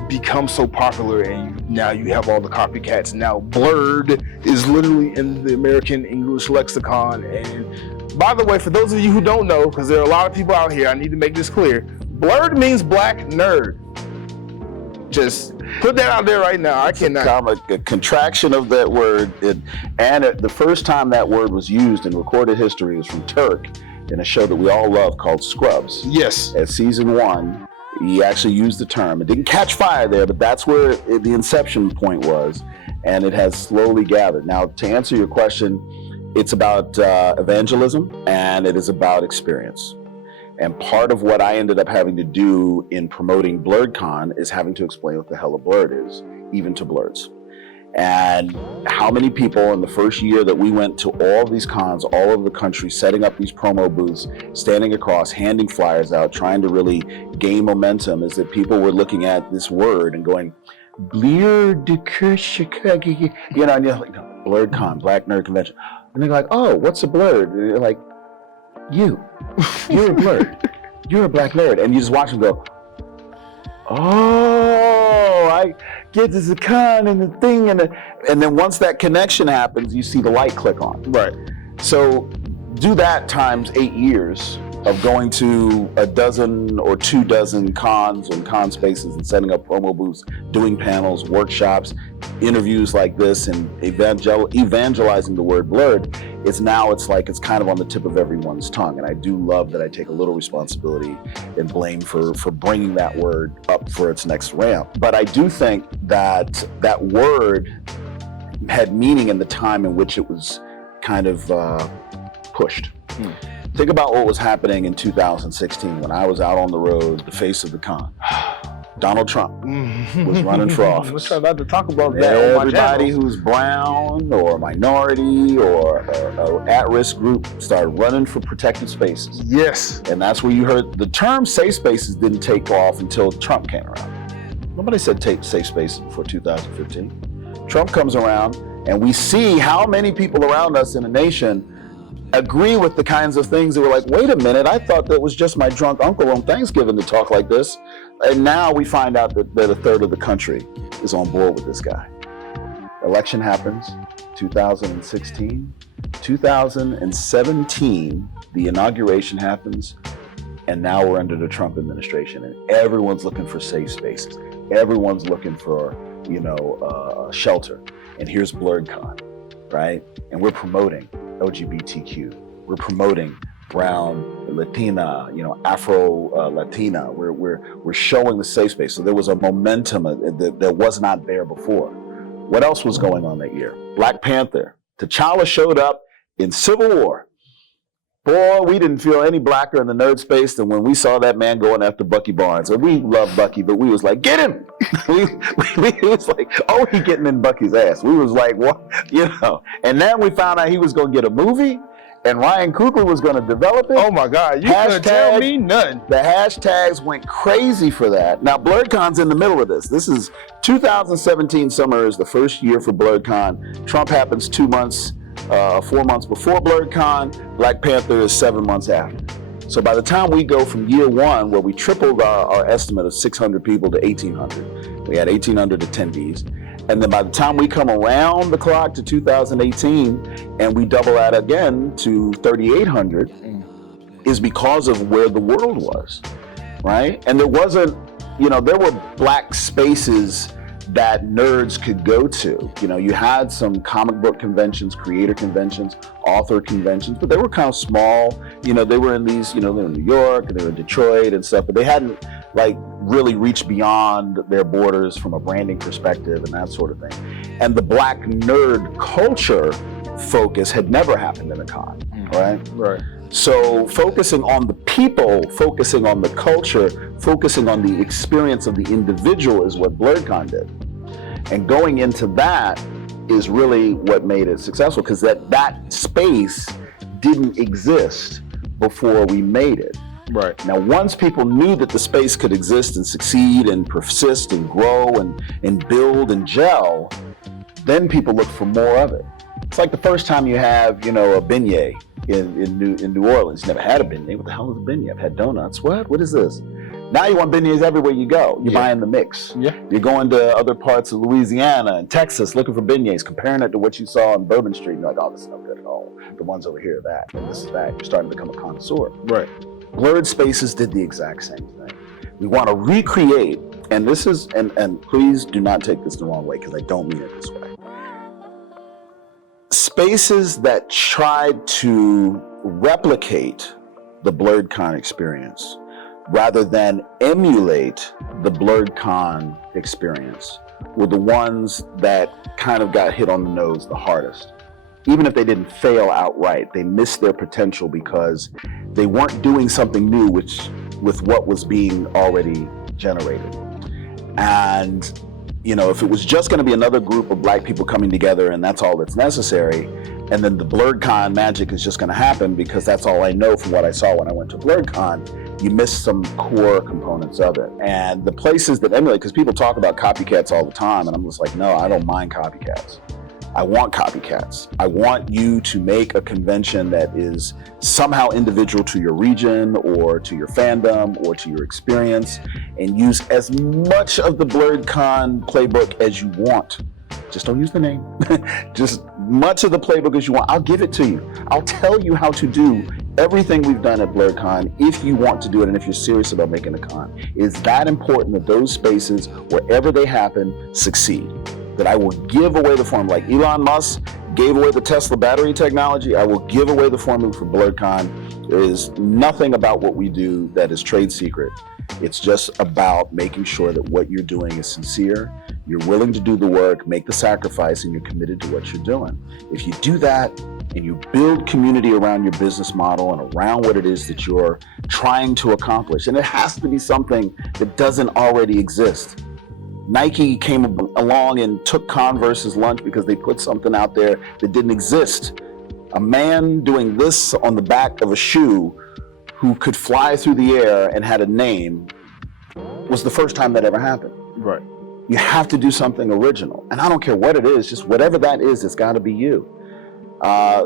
become so popular, and now you have all the copycats. Now Blerd is literally in the American English lexicon. And by the way, for those of you who don't know, because there are a lot of people out here, I need to make this clear. Blerd means Black nerd. Just put that out there right now. I cannot. A contraction of that word, and the first time that word was used in recorded history was from Turk in a show that we all love called Scrubs. Yes. At season 1, he actually used the term. It didn't catch fire there, but that's where the inception point was, and it has slowly gathered. Now, to answer your question, it's about evangelism, and it is about experience. And part of what I ended up having to do in promoting BlerdCon is having to explain what the hell a Blerd is, even to Blerds. And how many people in the first year that we went to all these cons all over the country, setting up these promo booths, standing across, handing flyers out, trying to really gain momentum, is that people were looking at this word and going, Blerd, and you're like, no, BlerdCon, Black Nerd Convention. And they're like, oh, what's a Blerd? And you're like, you're a Blerd. You're a Black nerd. And you just watch them go, oh, I get this a con and the thing. And then once that connection happens, you see the light click on. Right. So do that times 8 years, of going to a dozen or 2 dozen cons and con spaces and setting up promo booths, doing panels, workshops, interviews like this, and evangelizing the word Blerd, it's kind of on the tip of everyone's tongue. And I do love that I take a little responsibility and blame for bringing that word up for its next ramp. But I do think that that word had meaning in the time in which it was kind of pushed. Think about what was happening in 2016 when I was out on the road, the face of the con. Donald Trump was running for office. Let's try not to talk about that. Everybody who's brown or minority or at-risk group started running for protected spaces. Yes. And that's where you heard the term safe spaces didn't take off until Trump came around. Nobody said safe spaces before 2015. Trump comes around and we see how many people around us in the nation agree with the kinds of things that were like, wait a minute, I thought that was just my drunk uncle on Thanksgiving to talk like this. And now we find out that a third of the country is on board with this guy. Election happens, 2016. 2017, the inauguration happens, and now we're under the Trump administration, and everyone's looking for safe spaces. Everyone's looking for, shelter. And here's BlerdCon, right? And we're promoting LGBTQ. We're promoting brown, Latina, Afro Latina. We're showing the safe space. So there was a momentum that was not there before. What else was going on that year? Black Panther. T'Challa showed up in Civil War. Boy, we didn't feel any blacker in the nerd space than when we saw that man going after Bucky Barnes. And we love Bucky, but we was like, get him! we was like, oh, he getting in Bucky's ass. We was like, what? And then we found out he was going to get a movie, and Ryan Coogler was going to develop it. Oh my God, you couldn't tell me nothing. The hashtags went crazy for that. Now, BlerdCon's in the middle of this. This is 2017 summer is the first year for BlerdCon. Trump happens 4 months before BlerdCon. Black Panther is 7 months after. So by the time we go from year one, where we tripled our estimate of 600 people to 1,800, we had 1,800 attendees. And then by the time we come around the clock to 2018 and we double that again to 3,800 is because of where the world was, right? And there wasn't, there were black spaces that nerds could go to. You had some comic book conventions, creator conventions, author conventions, but they were kind of small. They were in these, they were in New York, and they were in Detroit and stuff, but they hadn't really reached beyond their borders from a branding perspective and that sort of thing. And the black nerd culture focus had never happened in a con, right? Right. So focusing on the people, focusing on the culture, focusing on the experience of the individual is what BlerdCon did. And going into that is really what made it successful, because that space didn't exist before we made it. Right. Now, once people knew that the space could exist and succeed and persist and grow and build and gel, then people look for more of it. It's like the first time you have, a beignet in New Orleans. You never had a beignet. What the hell is a beignet? I've had donuts. What is this? Now you want beignets everywhere you go. You're buying the mix. Yeah. You're going to other parts of Louisiana and Texas looking for beignets, comparing it to what you saw on Bourbon Street. And you're like, oh, this is no good at all. The ones over here are that, and this is that. You're starting to become a connoisseur. Right. Blerd Spaces did the exact same thing. We want to recreate, and this is, and please do not take this the wrong way, because I don't mean it this way. Spaces that tried to replicate the BlerdCon experience rather than emulate the BlerdCon experience were the ones that kind of got hit on the nose the hardest. Even if they didn't fail outright, they missed their potential because they weren't doing something new with what was being already generated. And if it was just going to be another group of black people coming together and that's all that's necessary, and then the BlerdCon magic is just going to happen because that's all I know from what I saw when I went to BlerdCon, you miss some core components of it. And the places that emulate, because people talk about copycats all the time, and I'm just like, no, I don't mind copycats. I want copycats. I want you to make a convention that is somehow individual to your region or to your fandom or to your experience, and use as much of the BlerdCon playbook as you want. Just don't use the name. Just much of the playbook as you want. I'll give it to you. I'll tell you how to do everything we've done at BlerdCon, if you want to do it and if you're serious about making a con, is that important that those spaces, wherever they happen, succeed. That I will give away the formula. Like Elon Musk gave away the Tesla battery technology, I will give away the formula for BlerdCon. There is nothing about what we do that is trade secret. It's just about making sure that what you're doing is sincere, you're willing to do the work, make the sacrifice, and you're committed to what you're doing. If you do that, and you build community around your business model and around what it is that you're trying to accomplish, and it has to be something that doesn't already exist. Nike came along and took Converse's lunch because they put something out there that didn't exist. A man doing this on the back of a shoe who could fly through the air and had a name was the first time that ever happened. Right. You have to do something original. And I don't care what it is, just whatever that is, it's gotta be you.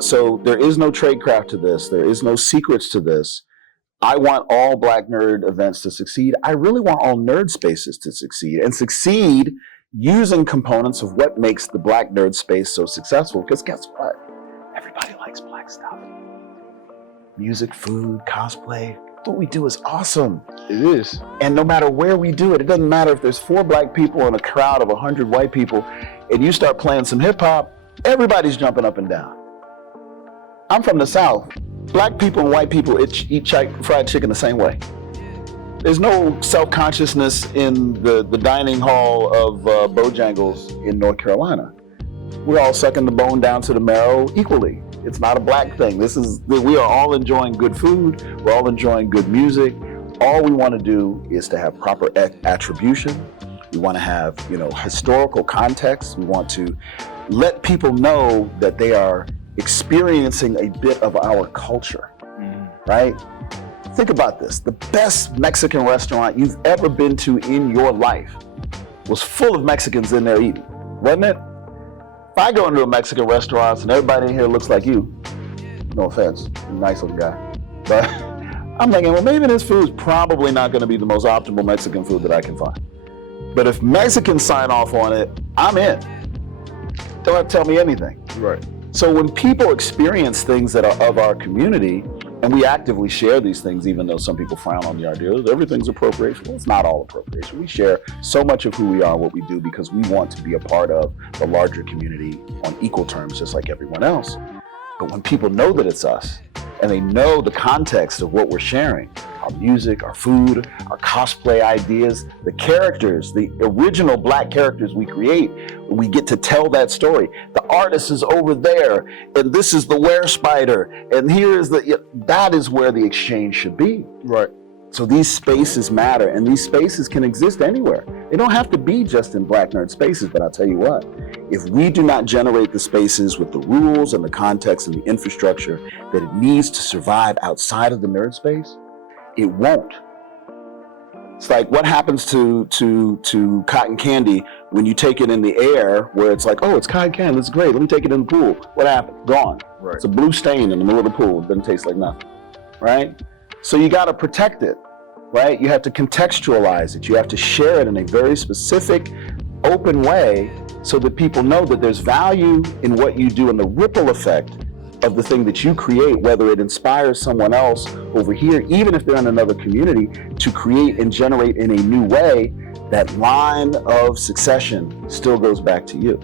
So there is no tradecraft to this. There is no secrets to this. I want all Black nerd events to succeed. I really want all nerd spaces to succeed and succeed using components of what makes the Black nerd space so successful. Because guess what? Everybody likes Black stuff. Music, food, cosplay. What we do is awesome. It is. And no matter where we do it, it doesn't matter if there's 4 Black people in a crowd of 100 white people and you start playing some hip hop, everybody's jumping up and down. I'm from the South. Black people and white people eat fried chicken the same way. There's no self-consciousness in the dining hall of Bojangles in North Carolina. We're all sucking the bone down to the marrow equally. It's not a Black thing. We are all enjoying good food. We're all enjoying good music. All we want to do is to have proper attribution. We want to have, historical context. We want to let people know that they are experiencing a bit of our culture, right? Think about this. The best Mexican restaurant you've ever been to in your life was full of Mexicans in there eating, wasn't it? If I go into a Mexican restaurant and everybody in here looks like you, no offense, you're a nice little guy, but I'm thinking, well, maybe this food is probably not going to be the most optimal Mexican food that I can find. But if Mexicans sign off on it, I'm in. Don't have to tell me anything. Right. So when people experience things that are of our community, and we actively share these things, even though some people frown on the idea that everything's appropriation. Well, it's not all appropriation. We share so much of who we are, what we do, because we want to be a part of the larger community on equal terms, just like everyone else. But when people know that it's us, and they know the context of what we're sharing, our music, our food, our cosplay ideas, the characters, the original Black characters we create, we get to tell that story. The artist is over there, and this is the were-spider, and here is that is where the exchange should be. Right. So these spaces matter, and these spaces can exist anywhere. They don't have to be just in Black nerd spaces, but I'll tell you what, if we do not generate the spaces with the rules and the context and the infrastructure that it needs to survive outside of the nerd space, it won't. It's like what happens to cotton candy when you take it in the air, where it's like, oh, it's cotton candy, it's great, let me take it in the pool. What happened? Gone. Right. It's a blue stain in the middle of the pool. It doesn't taste like nothing, right? So you got to protect it, right? You have to contextualize it. You have to share it in a very specific, open way so that people know that there's value in what you do and the ripple effect of the thing that you create, whether it inspires someone else over here, even if they're in another community, to create and generate in a new way. That line of succession still goes back to you,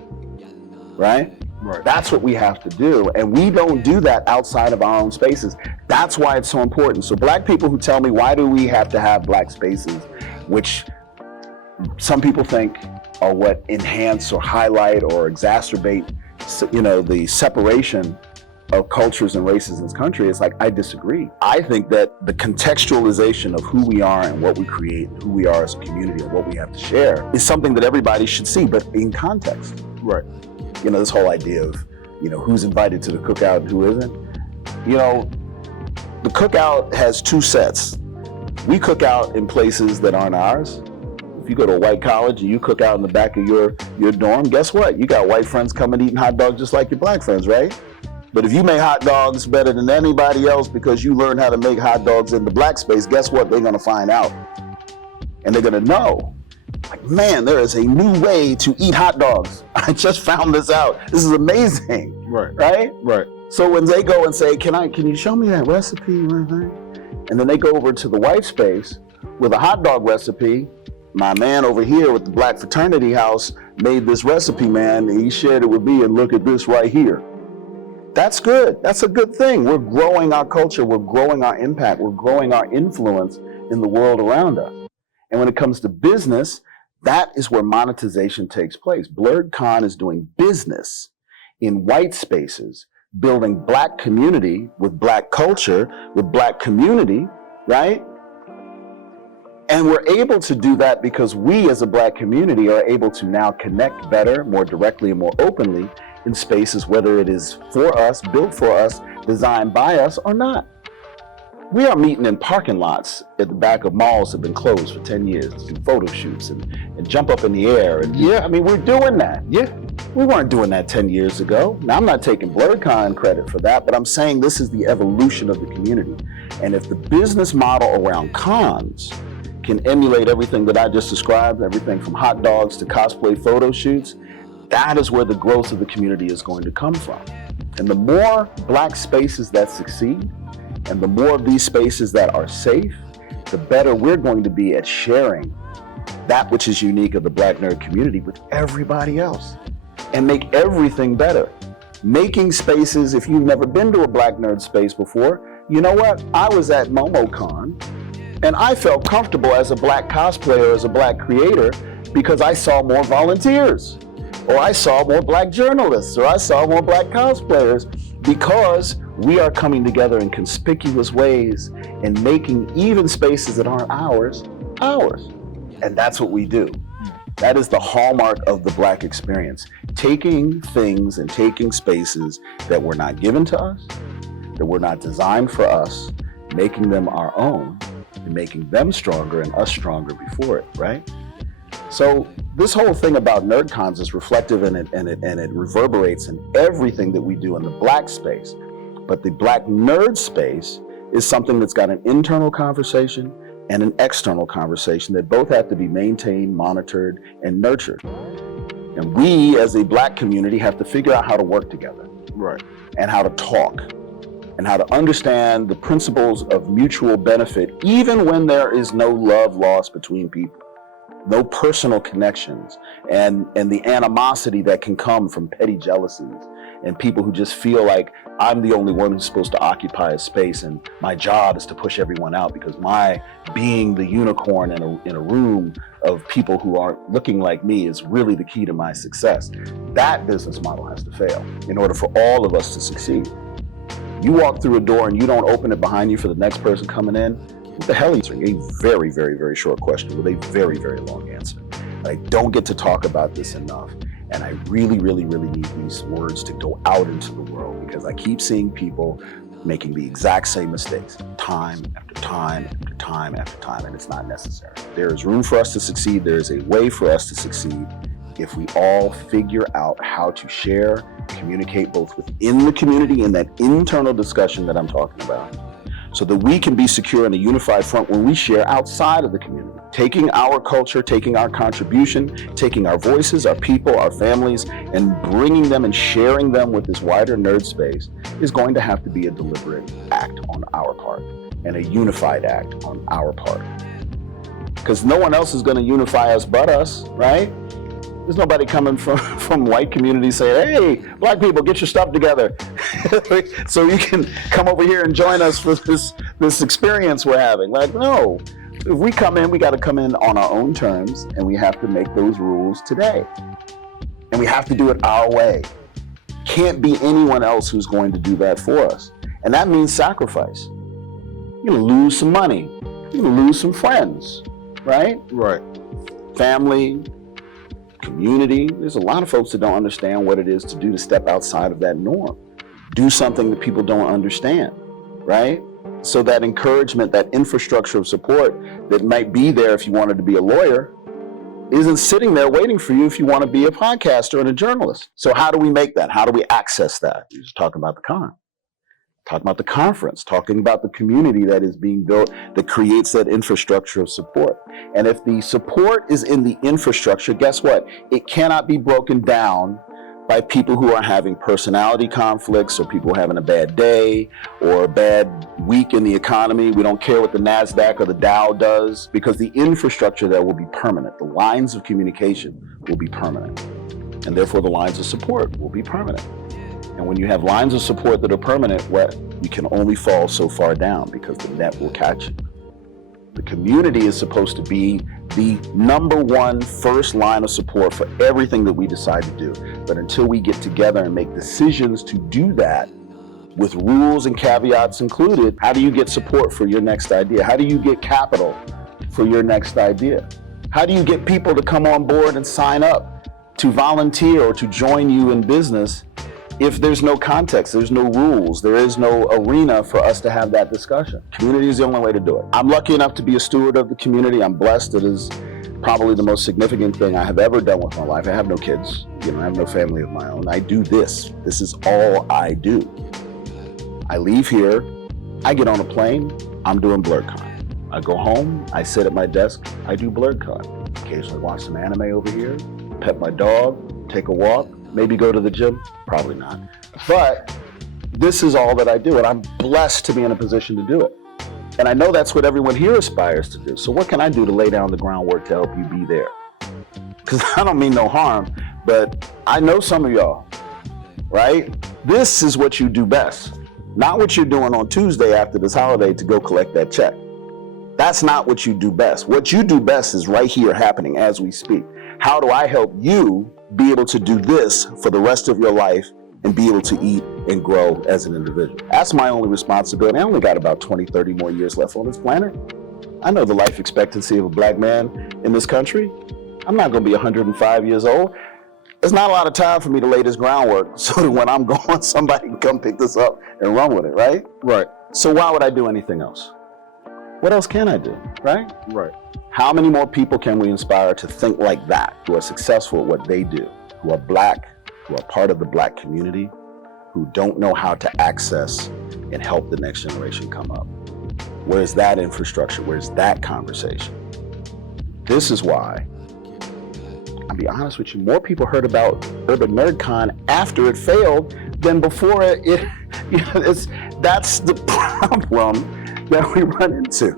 right? Right. That's what we have to do, and we don't do that outside of our own spaces. That's why it's so important. So Black people who tell me, why do we have to have Black spaces, which some people think are what enhance or highlight or exacerbate, the separation of cultures and races in this country, it's like, I disagree. I think that the contextualization of who we are and what we create, and who we are as a community and what we have to share is something that everybody should see, but in context. Right. This whole idea of, who's invited to the cookout and who isn't. The cookout has 2 sets. We cook out in places that aren't ours. If you go to a white college and you cook out in the back of your dorm, guess what? You got white friends coming eating hot dogs just like your Black friends, right? But if you make hot dogs better than anybody else because you learned how to make hot dogs in the Black space, guess what? They're gonna find out. And they're gonna know. Like, man, there is a new way to eat hot dogs. I just found this out. This is amazing. Right. Right? Right. So when they go and say, can you show me that recipe? And then they go over to the white space with a hot dog recipe. My man over here with the Black Fraternity House made this recipe, man. And he shared it with me, and look at this right here. That's good. That's a good thing. We're growing our culture. We're growing our impact. We're growing our influence in the world around us. And when it comes to business, that is where monetization takes place. BlerdCon is doing business in white spaces, building Black community with Black culture, with Black community, right? And we're able to do that because we as a Black community are able to now connect better, more directly and more openly in spaces, whether it is for us, built for us, designed by us or not. We are meeting in parking lots at the back of malls that have been closed for 10 years to do photo shoots and jump up in the air. And I mean, we're doing that. Yeah. We weren't doing that 10 years ago. Now, I'm not taking BlerdCon credit for that, but I'm saying this is the evolution of the community. And if the business model around cons can emulate everything that I just described, everything from hot dogs to cosplay photo shoots, that is where the growth of the community is going to come from. And the more Black spaces that succeed, and the more of these spaces that are safe, the better we're going to be at sharing that which is unique of the Black nerd community with everybody else and make everything better. Making spaces, if you've never been to a Black nerd space before, you know what? I was at MomoCon and I felt comfortable as a Black cosplayer, as a Black creator, because I saw more volunteers, or I saw more Black journalists, or I saw more Black cosplayers, because we are coming together in conspicuous ways and making even spaces that aren't ours, ours. And that's what we do. That is the hallmark of the Black experience. Taking things and taking spaces that were not given to us, that were not designed for us, making them our own, and making them stronger and us stronger before it, right? So this whole thing about NerdCons is reflective and it reverberates in everything that we do in the Black space. But the Black nerd space is something that's got an internal conversation and an external conversation that both have to be maintained, monitored, and nurtured. And we as a Black community have to figure out how to work together, right? And how to talk and how to understand the principles of mutual benefit, even when there is no love lost between people. No personal connections, and the animosity that can come from petty jealousies and people who just feel like I'm the only one who's supposed to occupy a space and my job is to push everyone out because my being the unicorn in a room of people who aren't looking like me is really the key to my success. That business model has to fail in order for all of us to succeed. You walk through a door and you don't open it behind you for the next person coming in, what the hell are you answering? A very, very, very short question with a very, very long answer. I don't get to talk about this enough. And I really, really, really need these words to go out into the world because I keep seeing people making the exact same mistakes time after time after time after time, and it's not necessary. There is room for us to succeed. There is a way for us to succeed if we all figure out how to share, communicate both within the community in that internal discussion that I'm talking about, so that we can be secure in a unified front when we share outside of the community. Taking our culture, taking our contribution, taking our voices, our people, our families, and bringing them and sharing them with this wider nerd space is going to have to be a deliberate act on our part and a unified act on our part. Because no one else is going to unify us but us, right? There's nobody coming from white communities saying, hey, Black people, get your stuff together so you can come over here and join us for this experience we're having. Like, no, if we come in, we got to come in on our own terms, and we have to make those rules today. And we have to do it our way. Can't be anyone else who's going to do that for us. And that means sacrifice. You're going to lose some money. You're going to lose some friends, right? Right. Family, community. There's a lot of folks that don't understand what it is to do to step outside of that norm. Do something that people don't understand, right? So that encouragement, that infrastructure of support that might be there if you wanted to be a lawyer isn't sitting there waiting for you if you want to be a podcaster and a journalist. So how do we make that? How do we access that? We're just talking about the con. Talking about the conference, talking about the community that is being built that creates that infrastructure of support. And if the support is in the infrastructure, guess what? It cannot be broken down by people who are having personality conflicts, or people having a bad day or a bad week in the economy. We don't care what the NASDAQ or the Dow does, because the infrastructure there will be permanent. The lines of communication will be permanent, and therefore the lines of support will be permanent. And when you have lines of support that are permanent, you can only fall so far down, because the net will catch you. The community is supposed to be the number one first line of support for everything that we decide to do. But until we get together and make decisions to do that, with rules and caveats included, how do you get support for your next idea? How do you get capital for your next idea? How do you get people to come on board and sign up to volunteer or to join you in business if there's no context, there's no rules, there is no arena for us to have that discussion? Community is the only way to do it. I'm lucky enough to be a steward of the community. I'm blessed. It is probably the most significant thing I have ever done with my life. I have no kids, I have no family of my own. I do this. This is all I do. I leave here, I get on a plane, I'm doing BlerdCon. I go home, I sit at my desk, I do BlerdCon. Occasionally watch some anime over here, pet my dog, take a walk, maybe go to the gym, probably not. But this is all that I do, and I'm blessed to be in a position to do it. And I know that's what everyone here aspires to do. So what can I do to lay down the groundwork to help you be there? Because I don't mean no harm, but I know some of y'all, right? This is what you do best. Not what you're doing on Tuesday after this holiday to go collect that check. That's not what you do best. What you do best is right here happening as we speak. How do I help you be able to do this for the rest of your life and be able to eat and grow as an individual? That's my only responsibility. I only got about 20, 30 more years left on this planet. I know the life expectancy of a black man in this country. I'm not going to be 105 years old. There's not a lot of time for me to lay this groundwork so that when I'm gone, somebody can come pick this up and run with it, right? Right. So why would I do anything else? What else can I do, right? Right. How many more people can we inspire to think like that, who are successful at what they do, who are black, who are part of the black community, who don't know how to access and help the next generation come up? Where's that infrastructure? Where's that conversation? This is why, I'll be honest with you, more people heard about Urban NerdCon after it failed than before it that's the problem that we run into.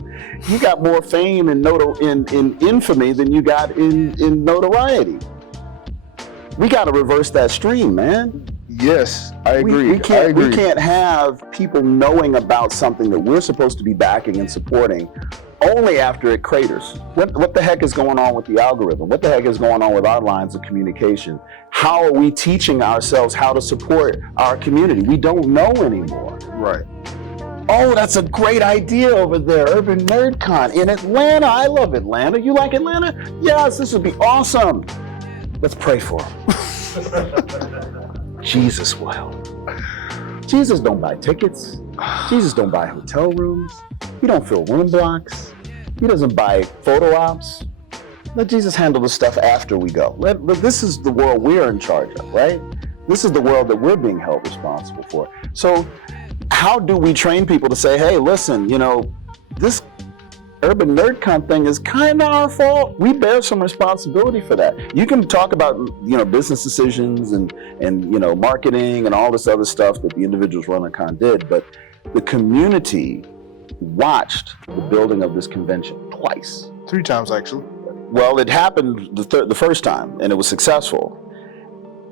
You got more fame and in infamy than you got in notoriety. We got to reverse that stream, man. Yes, I agree. We can't have people knowing about something that we're supposed to be backing and supporting only after it craters. What the heck is going on with the algorithm? What the heck is going on with our lines of communication? How are we teaching ourselves how to support our community? We don't know anymore. Right. Oh, that's a great idea over there, Urban NerdCon in Atlanta. I love Atlanta. You like Atlanta? Yes, this would be awesome. Let's pray for him. Jesus will. Jesus don't buy tickets. Jesus don't buy hotel rooms. He don't fill room blocks. He doesn't buy photo ops. Let Jesus handle the stuff after we go. This is the world we're in charge of, right? This is the world that we're being held responsible for. So how do we train people to say, hey, listen, this Urban NerdCon thing is kind of our fault. We bear some responsibility for that. You can talk about, business decisions and marketing and all this other stuff that the individuals running con did, but the community watched the building of this convention twice. 3 times, actually. Well, it happened the first time, and it was successful.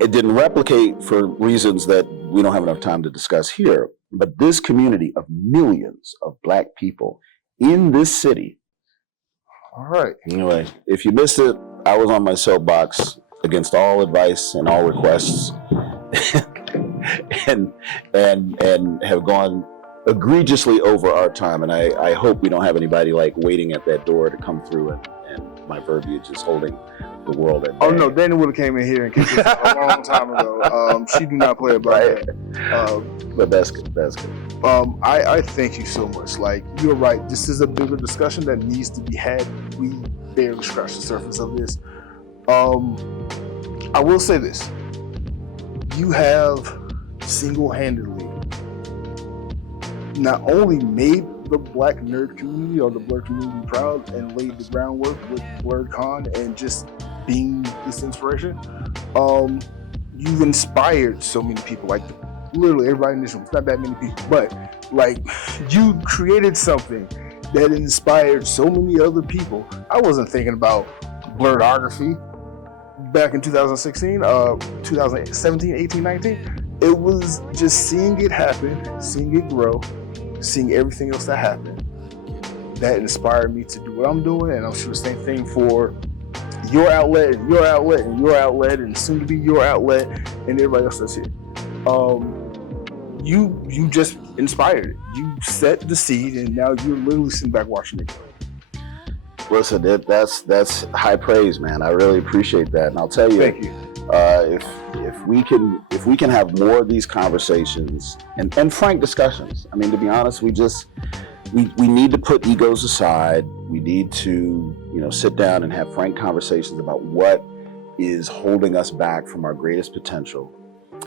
It didn't replicate for reasons that we don't have enough time to discuss here, but this community of millions of black people in this city. All right. Anyway, if you missed it, I was on my soapbox against all advice and all requests and have gone egregiously over our time. And I hope we don't have anybody waiting at that door to come through and my verbiage is holding the world at bay. Oh no, Dana would have came in here and kicked us a long time ago. She do not play about right. that. But that's good. That's good. I thank you so much. You're right. This is a bigger discussion that needs to be had. We barely scratched the surface of this. I will say this. You have single-handedly not only made the black nerd community or the Blerd community proud and laid the groundwork with BlerdCon and just being this inspiration. you've inspired so many people, like literally everybody in this room. It's not that many people, but like you created something that inspired so many other people. I wasn't thinking about blerdography back in 2016, 2017, 18, 19. It was just seeing it happen, seeing it grow, seeing everything else that happened. That inspired me to do what I'm doing, and I'm sure the same thing for your outlet, and your outlet, and your outlet, and soon to be your outlet, and everybody else that's here. You just inspired it. You set the seed, and now you're literally sitting back watching it. Listen, that's high praise, man. I really appreciate that, and I'll tell you, Thank you. If we can have more of these conversations and frank discussions. I mean, to be honest, we need to put egos aside. We need to, sit down and have frank conversations about what is holding us back from our greatest potential.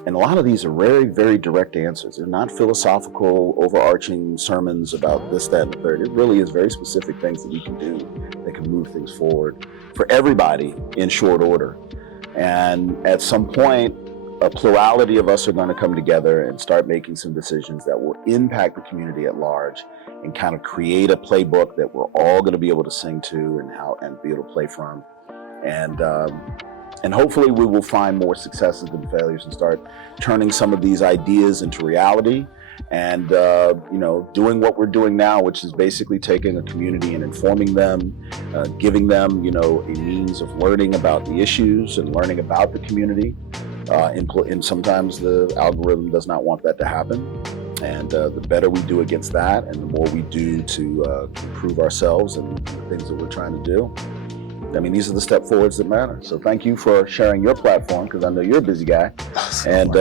And a lot of these are very, very direct answers. They're not philosophical, overarching sermons about this, that, and the third. It really is very specific things that we can do that can move things forward for everybody in short order. And at some point, a plurality of us are going to come together and start making some decisions that will impact the community at large and kind of create a playbook that we're all going to be able to sing to and be able to play from. And hopefully we will find more successes than failures and start turning some of these ideas into reality and, doing what we're doing now, which is basically taking a community and informing them, giving them, a means of learning about the issues and learning about the community. And sometimes the algorithm does not want that to happen. And the better we do against that and the more we do to improve ourselves and the things that we're trying to do, I mean, these are the step forwards that matter. So thank you for sharing your platform, because I know you're a busy guy, and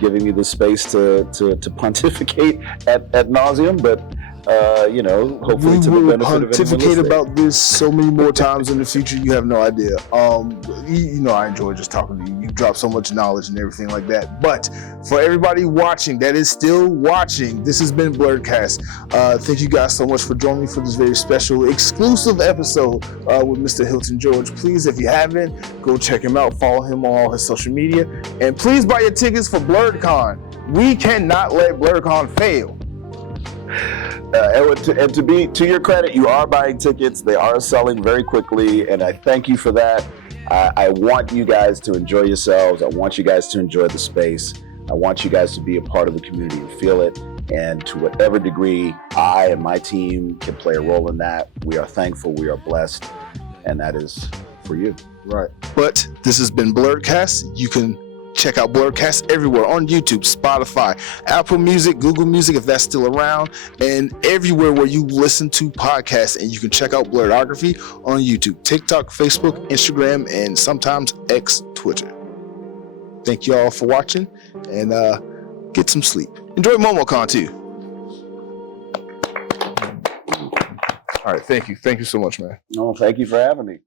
giving me the space to pontificate at nauseum. But hopefully to the benefit of anyone pontificate listening. about this so many more times in the future. You have no idea. I enjoy just talking to you. You drop so much knowledge and everything like that. But for everybody watching that is still watching, this has been Blerdkast. Thank you guys so much for joining me for this very special exclusive episode with Mr. Hilton George. Please, if you haven't, go check him out. Follow him on all his social media. And please buy your tickets for BlerdCon. We cannot let BlerdCon fail. And to your credit, you are buying tickets. They are selling very quickly, and I thank you for that. I want you guys to enjoy yourselves. I want you guys to enjoy the space. I want you guys to be a part of the community and feel it. And to whatever degree I and my team can play a role in that, we are thankful, we are blessed, and that is for you. Right. But this has been Blerdkast. You can check out Blerdkast everywhere on YouTube, Spotify, Apple Music, Google Music, if that's still around, and everywhere where you listen to podcasts. And you can check out Blerdography on YouTube, TikTok, Facebook, Instagram, and sometimes X, Twitter. Thank you all for watching, and get some sleep. Enjoy MomoCon too. All right, thank you. Thank you so much, man. No, thank you for having me.